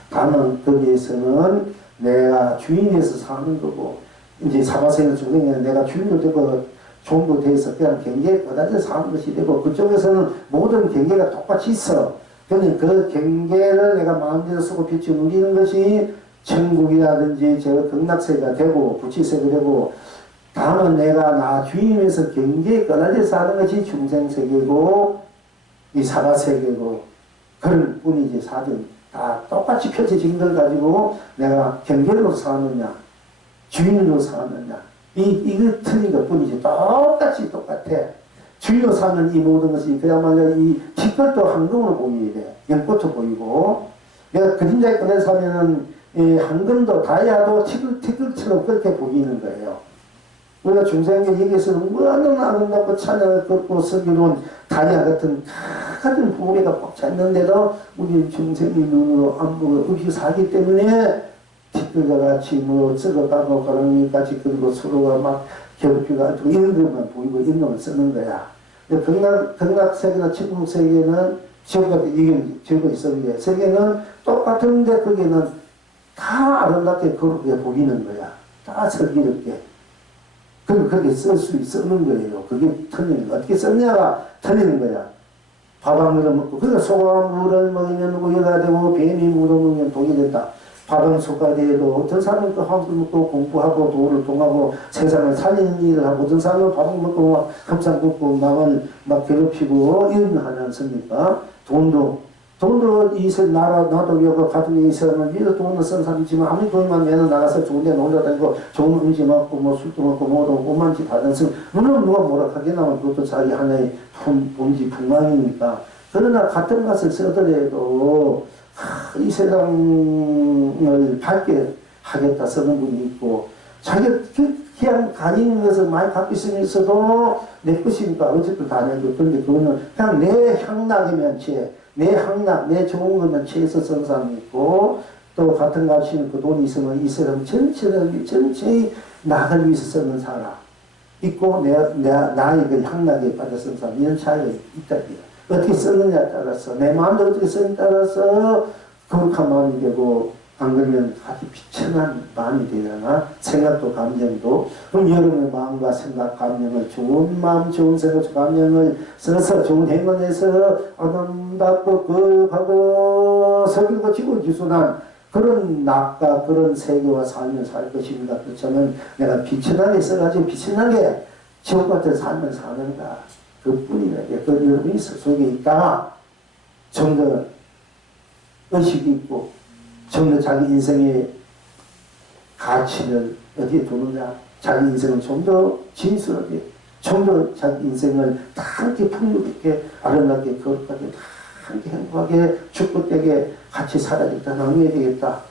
다만 거기에서는 내가 주인에서 사는 거고 이제 사바세계 중에 내가 주인도 되고 종도 돼서 그냥 경계에 거다져 사는 것이 되고 그쪽에서는 모든 경계가 똑같이 있어. 그런데 그 경계를 내가 마음대로 쓰고 빛이 누리는 것이 천국이라든지 저 극락세계가 되고 부치세계가 되고 다만 내가 나 주인에서 경계에 거다져 사는 것이 중생세계고 이 사바세계고 그런 뿐이지 사든 다 똑같이 펼쳐진 걸 가지고 내가 경계로 사느냐 주인으로 사느냐 이거 틀린 것 뿐이지 똑같아. 주인으로 사는 이 모든 것이 그야말로 이 티끌도 황금으로 보이게 돼. 연꽃도 보이고 내가 그림자에 꺼내 사면은 이 황금도 다이아도 티끌처럼 그렇게 보이는 거예요. 우리가 중생에 얘기해서는 뭐는 아름답고 찬양을 걷고 서기로운 다이아 같은 보배가 꽉 찼는데도 우리 중생의 눈으로 안 보고 없이 살기 때문에 티끌과 같이 뭐 썩어가고 가랑이 같이 그리고 서로가 막 괴롭히고 이런 것만 보이고 이런 것만 쓰는 거야. 극락세계나 천국세계는 지옥같은 이게 지옥이 있었는데 세계는 똑같은데 거기는 다 아름답게 거룩하게 보이는 거야. 다 슬기롭게. 그렇게 쓸 수 있는 거예요. 그게 틀리는 거야. 어떻게 썼냐가 틀리는 거야. 밥 한 그릇 먹고 그러니까 소가 물을 먹으면 우유가 되고 뱀이 물을 먹으면 독이 된다. 밥은 숟가락에도 어떤 사람은 또 밥을 먹고 공부하고 도를 통하고 세상을 살리는 일을 하고 어떤 사람은 밥을 먹고 막 흡상 굽고 남을 막 괴롭히고 이런 거 하지 않습니까? 돈도 이 나도 여기 가족에 있으면 이런 돈을 쓴 사람이 있지만 아무리 돈만 내는 나가서 좋은 데 놀러 다니고 좋은 음식 먹고 뭐 술도 먹고 뭐도 오만치 받았으면 물론 누가 뭐라 하겠나만 그것도 자기 하나의 본지 풍망이니까 그러나 같은 것을 쓰더라도 이 세상을 밝게 하겠다 쓰는 분이 있고 자기가 그냥 가진 것을 많이 갖고 있으면서도 내 것이니까 어쨌든 다 내고 그런데 그거는 그냥 내 향락이면 내 향락, 내 좋은 것만 취해서 쓰는 사람이 있고 또 같은 가치는 그 돈이 있으면 이 사람 전체의 나를 위해서 쓰는 사람 있고 나의 그 향락에 빠져 쓰는 사람 이런 차이가 있다. 어떻게 쓰느냐에 따라서 내 마음대로 어떻게 쓰느냐에 따라서 거룩한 마음이 되고 안 그러면 아주 비천한 마음이 되잖아. 생각도 감정도. 그럼 여러분의 마음과 생각 감정을 좋은 마음 좋은 생각 감정을 써서 좋은 행원에서 아름답고 거룩하고 서글고 지고지순한 그런 낙과 그런 세계와 삶을 살 것입니다. 그렇다면 내가 비천하게 써가지고 비천하게 지옥 같은 삶을 사는가 그뿐이다. 그 여러분이 속에 있다. 좀 더 의식이 있고 좀 더 자기 인생의 가치를 어디에 두느냐 자기 인생을 좀 더 진솔하게 좀 더 자기 인생을 다 함께 풍요롭게 아름답게 거룩하게 다 함께 행복하게 축복되게 같이 살아야겠다 나누어야 되겠다.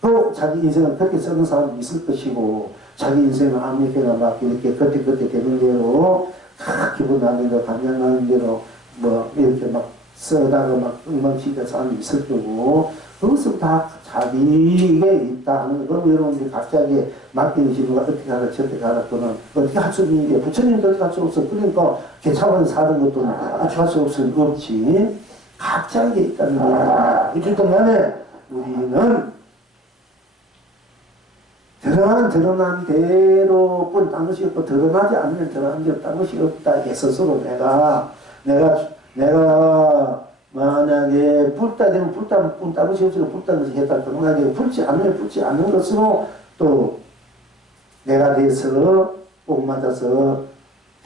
또 자기 인생을 그렇게 쓰는 사람이 있을 것이고 자기 인생을 아무렇게나 막 이렇게 그때 되는 대로 다 기분 나는 대로 감정 나는 대로 뭐 이렇게 막 써다가 막 엉망진창 사람이 있을 거고 그것은 다 자기에게 있다 하는 거. 그럼 여러분들이 각자에게 맡기는 직무가 어떻게 하라 저렇게 하라 또는 어떻게 할 수 있는 게 부처님도 어떻게 할 수 없어. 그러니까 개차반에 사는 것도 어떻게 할 수 없지. 각자에게 있다는 거야. 이틀 동안에 우리는 드러난 대로뿐 딴 것이 없고 드러나지 않으면 드러난 게 딴 것이 없다. 이게 스스로 내가 만약에 불다 되면 불다 뿐 딴 것이 없으니까 불다 것이 했다. 만약에 불지 않으면 불지 않는 것으로 또 내가 돼서 꼭 맞아서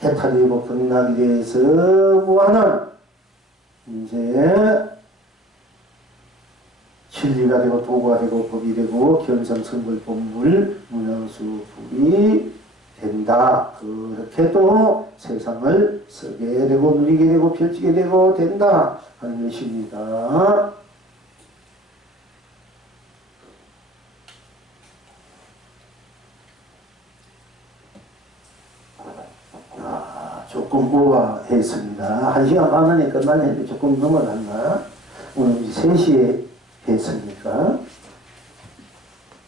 해탈이 되고 경락이 돼서 무한한 이제 진리가 되고 도가 되고 법이 되고 견성성불 본물 문양수불이 된다. 그렇게 또 세상을 쓰게 되고 누리게 되고 펼치게 되고 된다 하는 것입니다. 조금 오버했습니다. 1시간 반 안에 끝날는데 조금 넘어갔나? 오늘 3시에 했으니까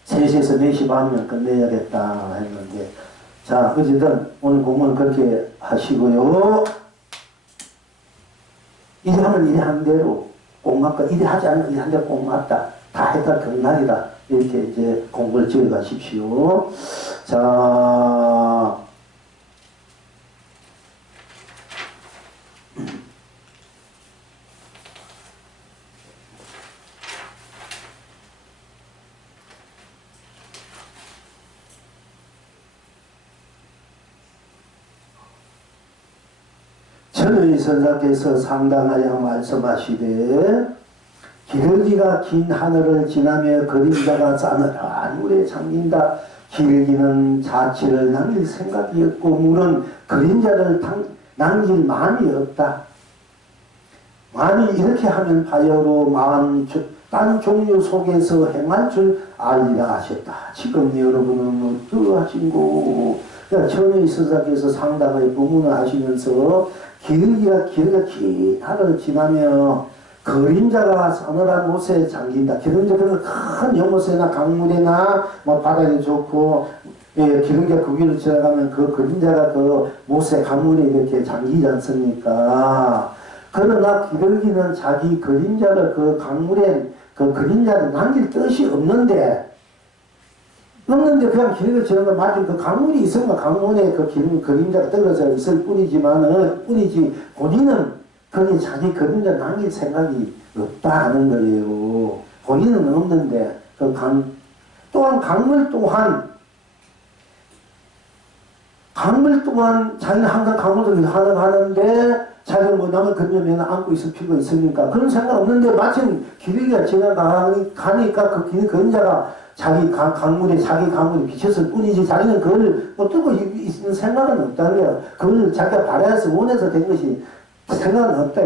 3시에서 4시 반이면 끝내야겠다 했는데, 자 어쨌든 오늘 공부는 그렇게 하시고요. 이래 하면 이래 한 대로 꼭 맞고 이래 하지 않으면 이래 한 대로 꼭 맞다. 다 했다 극락이다. 이렇게 이제 공부를 지어 가십시오. 자 천의 선사께서 상당하여 말씀하시되 기러기가 긴 하늘을 지나며 그림자가 싸늘한 물에 잠긴다. 기러기는 자취를 남길 생각이 없고 물은 그림자를 남길 마음이 없다. 만이 이렇게 하면 바여로 딴 종류 속에서 행할 줄 알리라 하셨다. 지금 여러분은 어떠하신고? 그러니까 천의 선사께서 상당하게 부문을 하시면서 기러기가 긴 하늘을 지나며 그림자가 서늘한 못에 잠긴다. 기름자들은 큰 연못에나 강물이나 뭐 바다에 좋고, 예, 기름자 그 위로 지나가면 그 그림자가 그 못에 강물에 이렇게 잠기지 않습니까? 그러나 기러기는 자기 그림자를 그 강물에 그 그림자를 남길 뜻이 없는데 그냥 기러기를 지나면 마침 그 강물이 있으면 강물에 그 그림자가 떨어져 있을 뿐이지 본인은 거기 자기 그림자 남길 생각이 없다 하는 거예요. 본인은 없는데 또한 강물 또한 자기는 항상 강물을 하는데 자기가 뭐 남을 그림자면 안고 있을 필요가 있습니까? 그런 생각 없는데 마침 기러기가 지나가니까 그 그림자가 자기 강물에 비쳤을 뿐이지 자기는 그걸 어떻게 있는 생각은 없다는 거야. 그걸 자기가 바라서 원해서 된 것이 생각은 없다.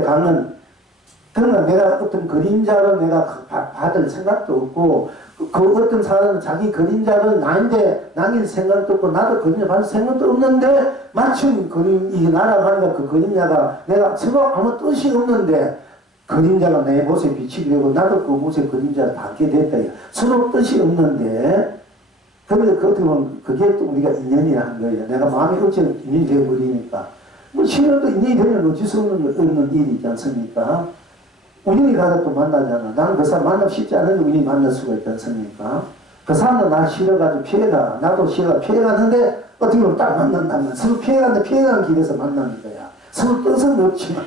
그러나 내가 어떤 그림자를 내가 받을 생각도 없고 그 어떤 사람은 자기 그림자를 나한테 남길 생각도 없고 나도 그림자 받을 생각도 없는데 마침 이게 날아가니까 그 그림자가 내가 서로 아무 뜻이 없는데 그림자가 내 못에 비치게 되고 나도 그 못에 그림자를 닿게 됐다. 서로 뜻이 없는데 그런데 그 어떻게 보면 그게 또 우리가 인연이라는 거예요. 내가 마음이 어찌나 인연이 되어버리니까 뭐 신어도 인연이 되면 어쩔 수 없는 일이지 않습니까? 우연히 가서 또 만나잖아. 나는 그 사람 만나기 쉽지 않은데 우연히 만날 수가 있지 않습니까? 그 사람도 나 싫어가지고 피해가, 나도 싫어가 피해가는데 어떻게 보면 딱 만난다면 서로 피해가는데 피해가는 길에서 만나는 거야. 서로 뜻은 없지만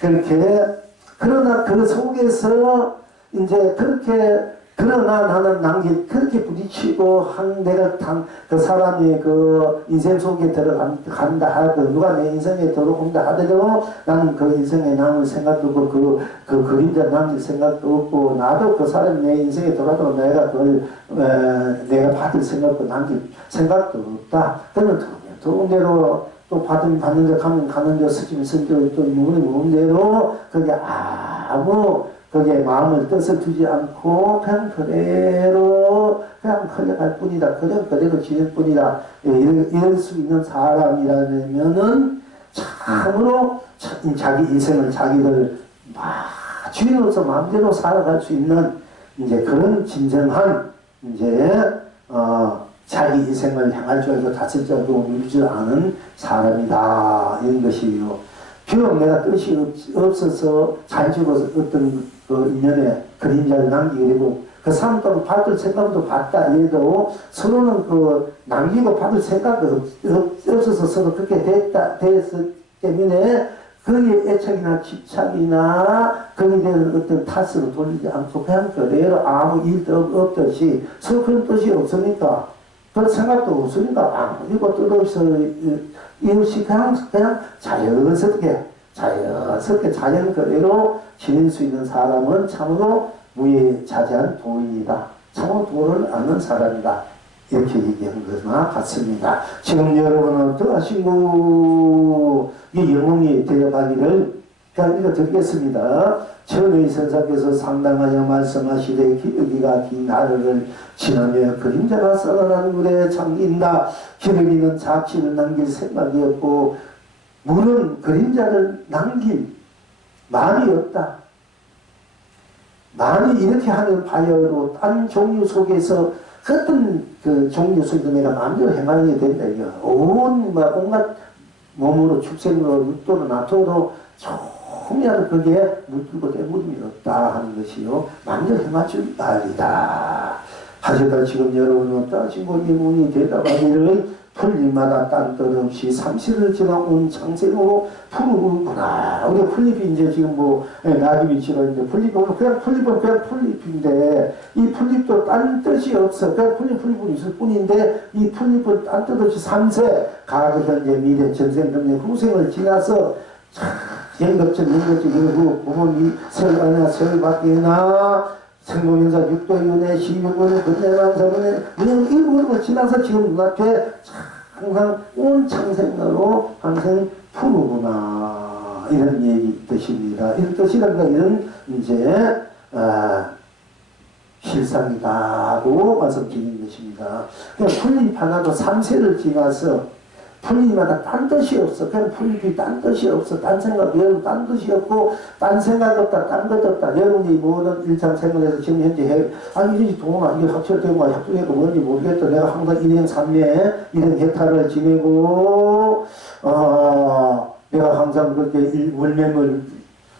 그렇게 그러나 그 속에서 이제 그러나 나는 그렇게 부딪히고 내가 그 사람이 그 인생 속에 들어간다 하더라도 누가 내 인생에 들어온다 하더라도 나는 그 인생에 남을 생각도 없고 그 그림자 남을 생각도 없고 나도 그 사람이 내 인생에 들어가도 내가 그걸 내가 받을 생각도 남길 생각도 없다. 그러면 좋은 대로 또 받는 데 가는 데 스치면 또 무는 대로 그게 거기에 마음을 뜻을 두지 않고 그냥 그대로 그냥 흘러갈 뿐이다. 그대로 지낼 뿐이다. 이럴 수 있는 사람이라면은 참으로 자기 인생을 자기를 주인으로서 마음대로 살아갈 수 있는 이제 그런 진정한 이제 자기 인생을 향할 줄 알고 다칠 줄 알고 누릴 줄 아는 사람이다 이런 것이요. 비록 내가 뜻이 없어서 잘 죽어서 어떤 그 인연의 그림자를 남기게 되고 그 사람도 받을 생각도 받다 해도 서로는 그 남기고 받을 생각이 없어서 서로 그렇게 됐기 때문에 거기에 애착이나 집착이나 거기에 대한 어떤 탓으로 돌리지 않고 그냥 그대로 아무 일도 없듯이 서로 그런 뜻이 없으니까 그런 생각도 없으니까 아무리고 뜻없어 이웃이 그냥 자연스럽게 자연 그대로 지낼 수 있는 사람은 참으로 무예자재한 도인이다. 참으로 도를 아는 사람이다. 이렇게 얘기한 것과 같습니다. 지금 여러분은 어떠하신고 이 영혼이 되어가기를 읽어드리겠습니다. 천의 선사께서 상당하여 말씀하시되 기러기가 긴 하루를 지나며 그림자가 썰어난 물에 잠긴다. 기러기는 잡식을 남길 생각이 없고 물은 그림자를 남길 말이 없다. 만이 이렇게 하는 바여로 딴 종류 속에서 어떤 그 종류 속에서 내가 마음대로 행하게 된다. 이거 온갖 몸으로 축생으로 육도로 나토로 조금이라도 거기에 물들고 때묻음이 없다 하는 것이요. 마음대로 행할 줄 알리다. 하시다 지금 여러분은 따지고 이문이 대답하기를 풀잎마다 딴뜻 없이 삼시를 지나온 창생으로 푸르구나. 우리 풀잎이 이제 지금 낙엽이 지어있는데 풀잎은 그냥 풀잎인데 이 풀잎도 딴 뜻이 없어. 그냥 풀잎은 있을 뿐인데 이 풀잎은 딴 뜻 없이 삼세 과거 현재 미래 전생 등의 후생을 지나서 연급적 이러고 부모님 세월 밖에나 생동연사 육도윤회 시민군의 근내만사분의 이런 일부를 지나서 지금 눈앞에 항상 온 창생으로 항상 푸르구나 이런 얘기 뜻입니다. 이런 뜻이란가 이런 이제 실상이다고 말씀드리는 것입니다. 그냥 풀잎 하나도 3세를 지나서 풀잎마다 딴 뜻이 없어. 그냥 풀잎이 딴 뜻이 없어. 딴 생각, 여러분 딴 뜻이 없고, 딴 생각 없다, 딴 것 없다. 여러분이 모든 일상생활에서 지금 현재 이게 동아, 이게 학철되고, 학교되고 뭔지 모르겠다. 내가 항상 일행 삼매, 일행 해탈을 지내고, 내가 항상 그렇게 일매물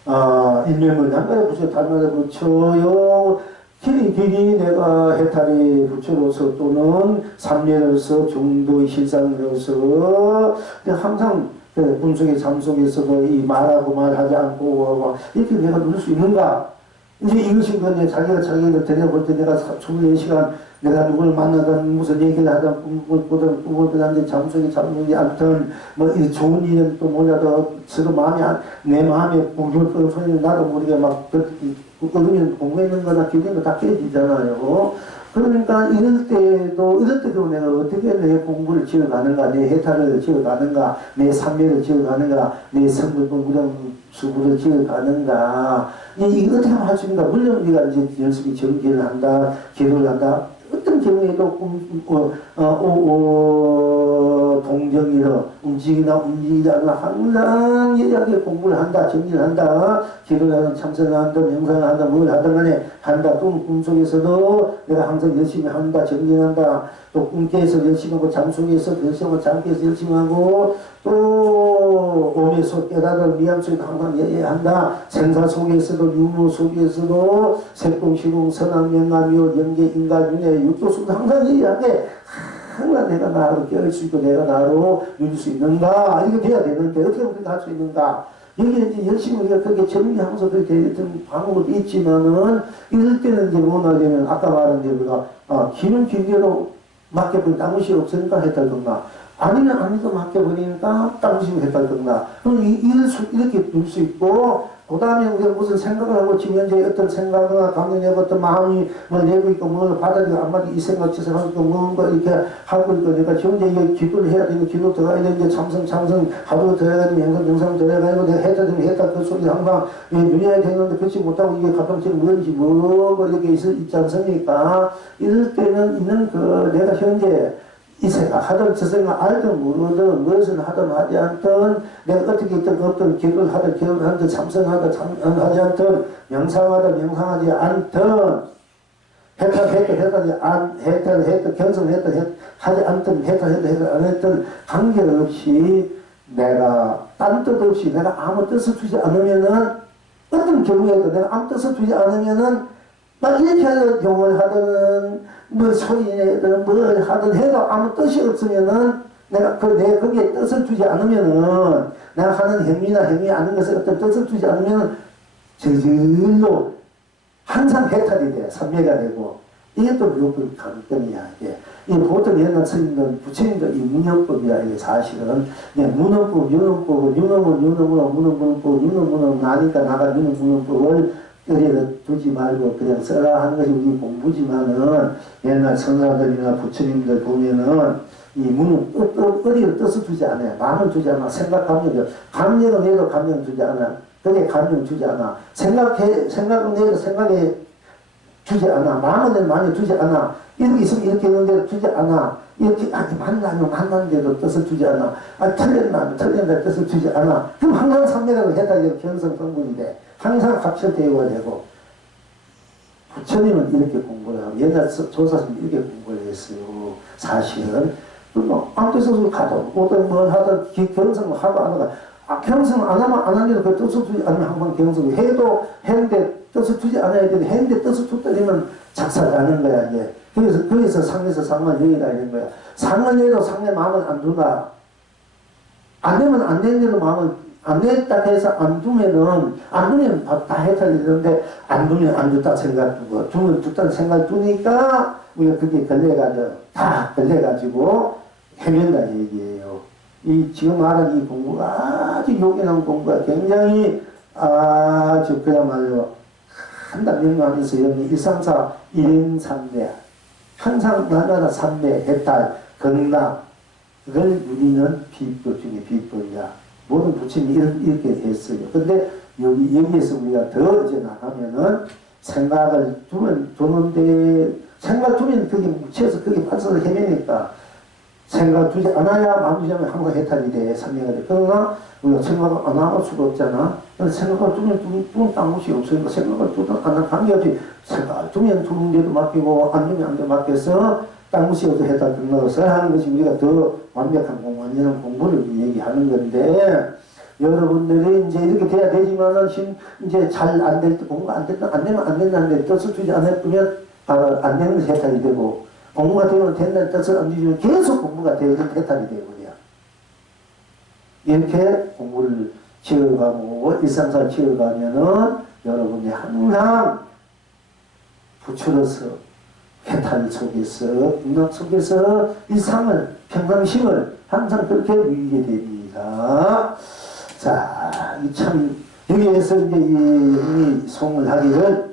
양가에 붙여, 달마다 붙여요. 길이 내가 해탈의 부처로서 또는 삼례로서 중도의 실상으로서 항상 꿈속에 잠속에서도 이 말하고 말하지 않고 이렇게 내가 누릴 수 있는가? 이제 이것이 그냥 자기가 자기를 데려볼 때 내가 24시간 내가 누구를 만나든 무슨 얘기를 하든 꿈을 꾸든 잠속에 잠속이 않든 이 좋은 일은 또 몰라도 서로 내 마음에 불불 소리 나도 모르게 막 그러면 공부했는 거나 기대는 거 다 깨지잖아요. 그러니까 이럴 때도 내가 어떻게 내 공부를 지어가는가, 내 해탈을 지어가는가, 내 삼매를 지어가는가, 내 성불 무령 수구를 지어가는가, 이거 어떻게 하면 할 수 있는가. 물론 우리가 이제 열심히 정기를 한다, 기도를 한다. 어떤 경우에도 동정이로 움직이지 않아 항상 예리하게 공부를 한다, 정리를 한다, 기도를 하든 참선을 하든 명상을 한다, 뭘 하든 간에 한다. 또 꿈속에서도 내가 항상 열심히 한다, 정리를 한다. 또 꿈깨서 열심히 하고 잠속에서 열심히 하고 잠깨서 열심히 하고 또 몸에서 깨달은 미암 속에도 항상 예리한다. 생사 속에서도 유무 속에서도 색공, 시공, 선악, 명암이요, 영계, 인간, 윤회, 육도 속에도 항상 예리하게 항상 내가 나로 깨울 수 있고 내가 나로 누릴 수 있는가? 이거 돼야 되는데 어떻게 그렇게 할 수 있는가? 여기 이제 열심히 우리가 그렇게 정리하면서 그렇게 어떤 방법도 있지만은 이럴 때는 이제 뭐냐면 아까 말한 대로 우리가 기는 기계로 맡겨버린 딴 것이 없으니까 했다던가 아니면 아니도 맡겨버리니까 딴 것이 했다던가 그럼 이렇게 둘 수 있고 그 다음에 우리가 무슨 생각을 하고 지금 현재 어떤 생각이나 감정이나 어떤 마음이 뭘 내고 있고 뭘 받아들이고 안 받아들이고 이 생각 저 생각 하고 뭔가 이렇게 하고 있고 내가 지금 현재 이거 기도를 해야 되고 기도 들어가야 되는데 참선 하루 들어가야 되고 영상 들어가야 되고 내가 했다 되면 했다 그 소리 항상 누려야 되는데 그렇지 못하고 이게 가끔씩 뭔지 뭐 이렇게 있지 않습니까? 이럴 때는 있는 내가 현재 이 생각 하든 저 생각 알든 모르든 무엇을 하든 하지 않든 내가 어떻게 있든 어떤 기도를 하든 참선하든 하지 않든 명상하든 명상하지 않든 해탈, 경성했던, 하지 않던, 해탈, 안 했던 관계없이 내가 딴 뜻 없이 내가 아무 뜻을 두지 않으면은 어떤 경우에도 내가 아무 뜻을 두지 않으면은 막 이렇게 하든 용을 하든 뭐 소리 내든 뭘 하든 해도 아무 뜻이 없으면은 내가 거기에 뜻을 두지 않으면은 내가 하는 행위나 행위 아닌 것에 어떤 뜻을 두지 않으면은 저절로 항상 해탈이 돼. 삼매가 되고 이게 또 묘법 관건이야. 이게 이 보통 옛날 스님들 부처님들 이 문형법이야. 이게 사실은 문헌법, 윤헌법은 문헌문헌법, 윤헌문헌 나니까 나가 윤헌문헌법을 여기에 두지 말고 그냥 써라 하는 것이 우리 공부지만은 옛날 선사들이나 부처님들 보면은 이 문은 어디를 뜻을 두지 않아요. 마음을 두지 않아. 생각, 감정은 해도 감정 두지 않아. 그게 감정 두지 않아. 생각은 해도 생각에 두지 않아. 마음은 많이 두지 않아. 이렇게 있으면 이렇게 했는데도 두지 않아. 이렇게 만났는데도 뜻을 두지 않아. 틀렸는데 뜻을 두지 않아. 그럼 항상 삼매라고 해당되고 견성성분인데 항상 합철대우가 되고 부처님은 이렇게 공부를 하고 옛날 조사스님 이렇게 공부를 했어요. 사실은 뭐 아무 뜻으로 가도 어떤 뭘 하든 견성을 하고 안 하고 경성 안 하면 안 하는데도 그 뜻을 두지 않으면 한번 경성을 해도 했는데 뜻을 두지 않아야 되는데 했는데 뜻을 뒀더니면 작사가 나는 거야 이게. 그래서 상에서 상만 여기다 이런 거야. 상은 여도 상의 마음을 안 두나. 안 되면 안 되는데도 마음을 안 냈다 해서 안 두면 다 해탈되는데 안 두면 안 뒀다 생각 두고 두면 뒀다는 생각 두니까 우리가 그게 다 걸려가지고 헤맨다 얘기예요. 이 지금 말하는 이 공부가 아주 요긴한 공부가 굉장히 아주 그야말로 한달 명하면서 여기 1, 3, 4, 1인 3매 항상 날마다 3매 해탈 극락 그걸 누리는 비법 중에 비법이야. 모든 부처님이 이렇게 했어요. 근데 여기에서 우리가 더 이제 나가면은 생각을 두는데 생각 두면 그게 묻혀서 그게 반사를 헤매니까 생각 두지 않아야 마무리하면 항상 해탈이 돼. 삼매가 돼. 그러나 우리가 생각을 안 할 수가 없잖아. 생각을 두면 딴 곳이 없으니까 생각을 두든 안 하는 관계없이 생각을 두면 두는데도 맡기고 안 두면 안 돼 맡겨서 딴 곳이 없어 해탈 끝나서 하는 것이 우리가 더 완벽한 공부, 완전한 공부를 얘기하는 건데 여러분들이 이제 이렇게 돼야 되지만은 이제 잘 안 될 때 공부가 안 되면 안 된다는데 뜻을 두지 않으면 안 되는 것이 해탈이 되고 공부가 되면 된다는 뜻을 안 주면 계속 공부가 되면 해탈이 되거든요. 이렇게 공부를 지어가고 일상생활 지어가면은 여러분이 항상 부처로서 해탈 속에서 문학 속에서 일상을 평상심을 항상 그렇게 누리게 됩니다. 자, 참 여기에서 이제 이 송을 하기를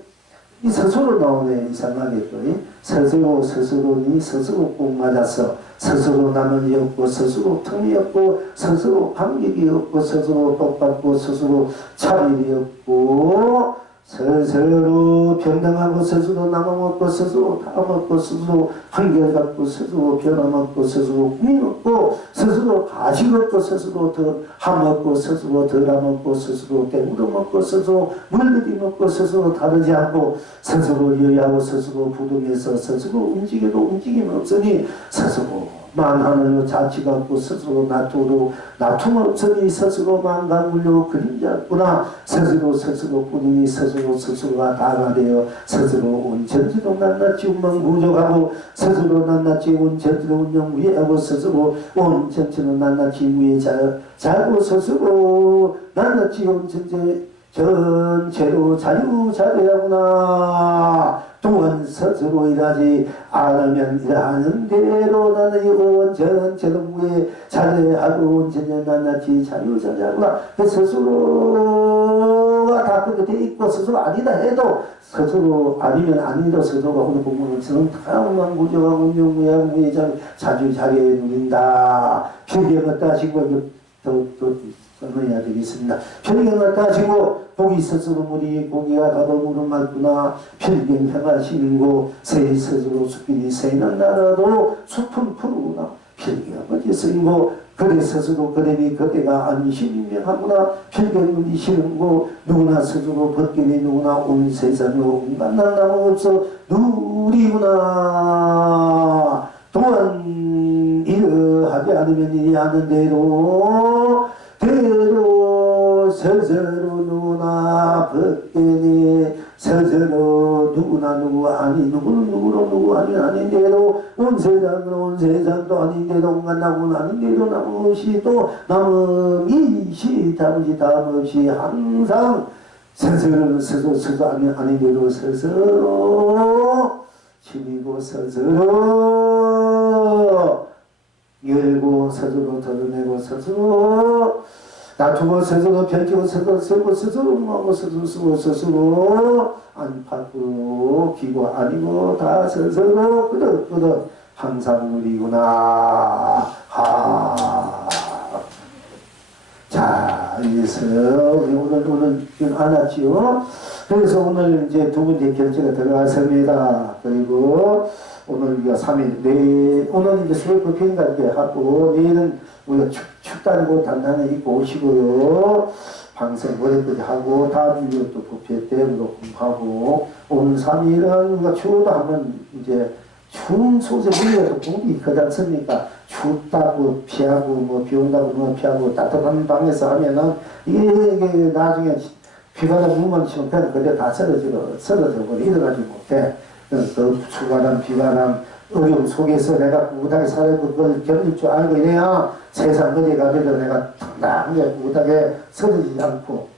이 스스로 나오네. 이상하게 또 스스로니 스스로 꼭 맞아서 스스로 남은 이 없고 스스로 틈이 없고 스스로 감격이 없고 스스로 똑같고 스스로 차별이 없고 스스로 평등하고 스스로 나눠먹고 스스로 다먹고 스스로 한결같고 스스로 변화먹고 스스로 꿈먹고 스스로 가식 없고 스스로 더 하먹고 스스로 덜하먹고 스스로 땡물어먹고 스스로 물들이 먹고 스스로 다르지 않고 스스로 여야하고 스스로 부동해서 스스로 움직여도 움직임 없으니 스스로 만하늘로 자치가 없고 스스로 나툼 없으니 스스로 만간물로 그림자구나 스스로 뿐이니 스스로가 다가 되어 스스로 온천지도 낱낱이 운명무적하고 스스로 낱낱이 온천지도 운명무예하고 스스로 온천지도 낱낱이 무예자고 스스로 낱낱이 온천지 전체로 자유자재하구나. 또한 스스로 일하지 않으면 일하는 대로 나는 온 전체로 무에 자재하고 온전히 낱낱이 자유자재하구나. 스스로가 다 그렇게 돼 있고 스스로 아니다 해도 스스로 아니면 아니도 스스로가 오늘 공부는 저는 다만 무정하고 운명무예하고 무예자 자주자재에 누린다. 필경을 따시고 더 설명해야 되겠습니다. 필경을 따지고 복이 스스로 물이 고기가 가도 물은 맑구나. 필경 해가 시민고 새 스스로 숲이 새는 나라도 숲은 푸르구나. 필경 어디 쓰이고 그대 스스로 그대니 그대가 안심인명하구나. 필경이 싫은고 누구나 스스로 벗기니 누구나 온 세상에 온갖 나무 없어 누구 우리구나. 또한 이러하지 않으면 이리 하는 대로 스스로 누구나 벗게니 스스로 누구나 누구 아니 누구는 누구로 누구 아니 아닌데도 온 세상은 온 세상도 아닌데도 온갖 나무는 아닌데도 나무 없이 또 남음이 다음이 다음 없이 항상 스스로 아닌데도 스스로 힘이고 스스로 열고 스스로 덜어내고 스스로 다투고 스스로 펼치고 스스로 쓰고 스스로 응하고 스스로 쓰고 스스로 안팎으로 기고 아니고 다 스스로 끄덕끄덕 항상 우리구나. 자, 이래서 우리 오늘 안 왔지요. 그래서 오늘 이제 두 번째 결제가 들어갔습니다. 그리고 오늘 우리가 3일, 오늘 이제 수요일 평가를 하고, 내일은 우리가 춥다고 단단히 입고 오시고요. 방송 머리까지 하고, 다음 주에 또 부패 때 우리가 공부하고, 오늘 3일은 우리가 추워도 한번 이제 추운 소재 우리가 공기 있거든 않습니까? 춥다고 피하고, 뭐 비 온다고 뭐 피하고, 따뜻한 방에서 하면은, 이게 나중에 비바람 눈만 치면 그냥 그대 다 쓰러져 버려. 이래가지고 못해. 그 추가람, 비바람, 어려움 속에서 내가 꿋꿋하게 살아있고 그걸 견딜 줄 알고 이래야 세상 어디 가더라도 내가 당당하게 꿋꿋하게 쓰러지지 않고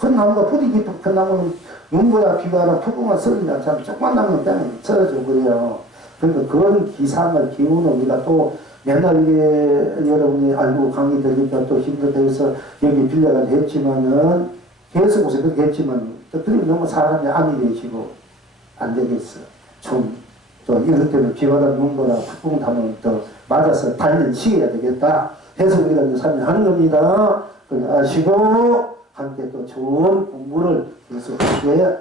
큰 나무가 부디 깊은 큰 나무는 눈보다 비바람, 폭풍만 쓰러지지 않잖아. 조그만 나무는 그냥 쓰러져 버려요. 그러니까 그런 기상을 기운을 우리가 또 맨날 이게 여러분이 알고 강의 들으니까 또 힘들다 해서 여기 빌려가지고 했지만은 계속 오서 그렇게 했지만 또 그리고 너무 사람이 안이 되시고 안 되겠어. 또 이럴 때는 비바다 눈보다 폭풍 타면 또 맞아서 단련시켜야 되겠다 해서 우리가 이제 설명하는 겁니다. 그걸 아시고 함께 또 좋은 공부를 계속 하게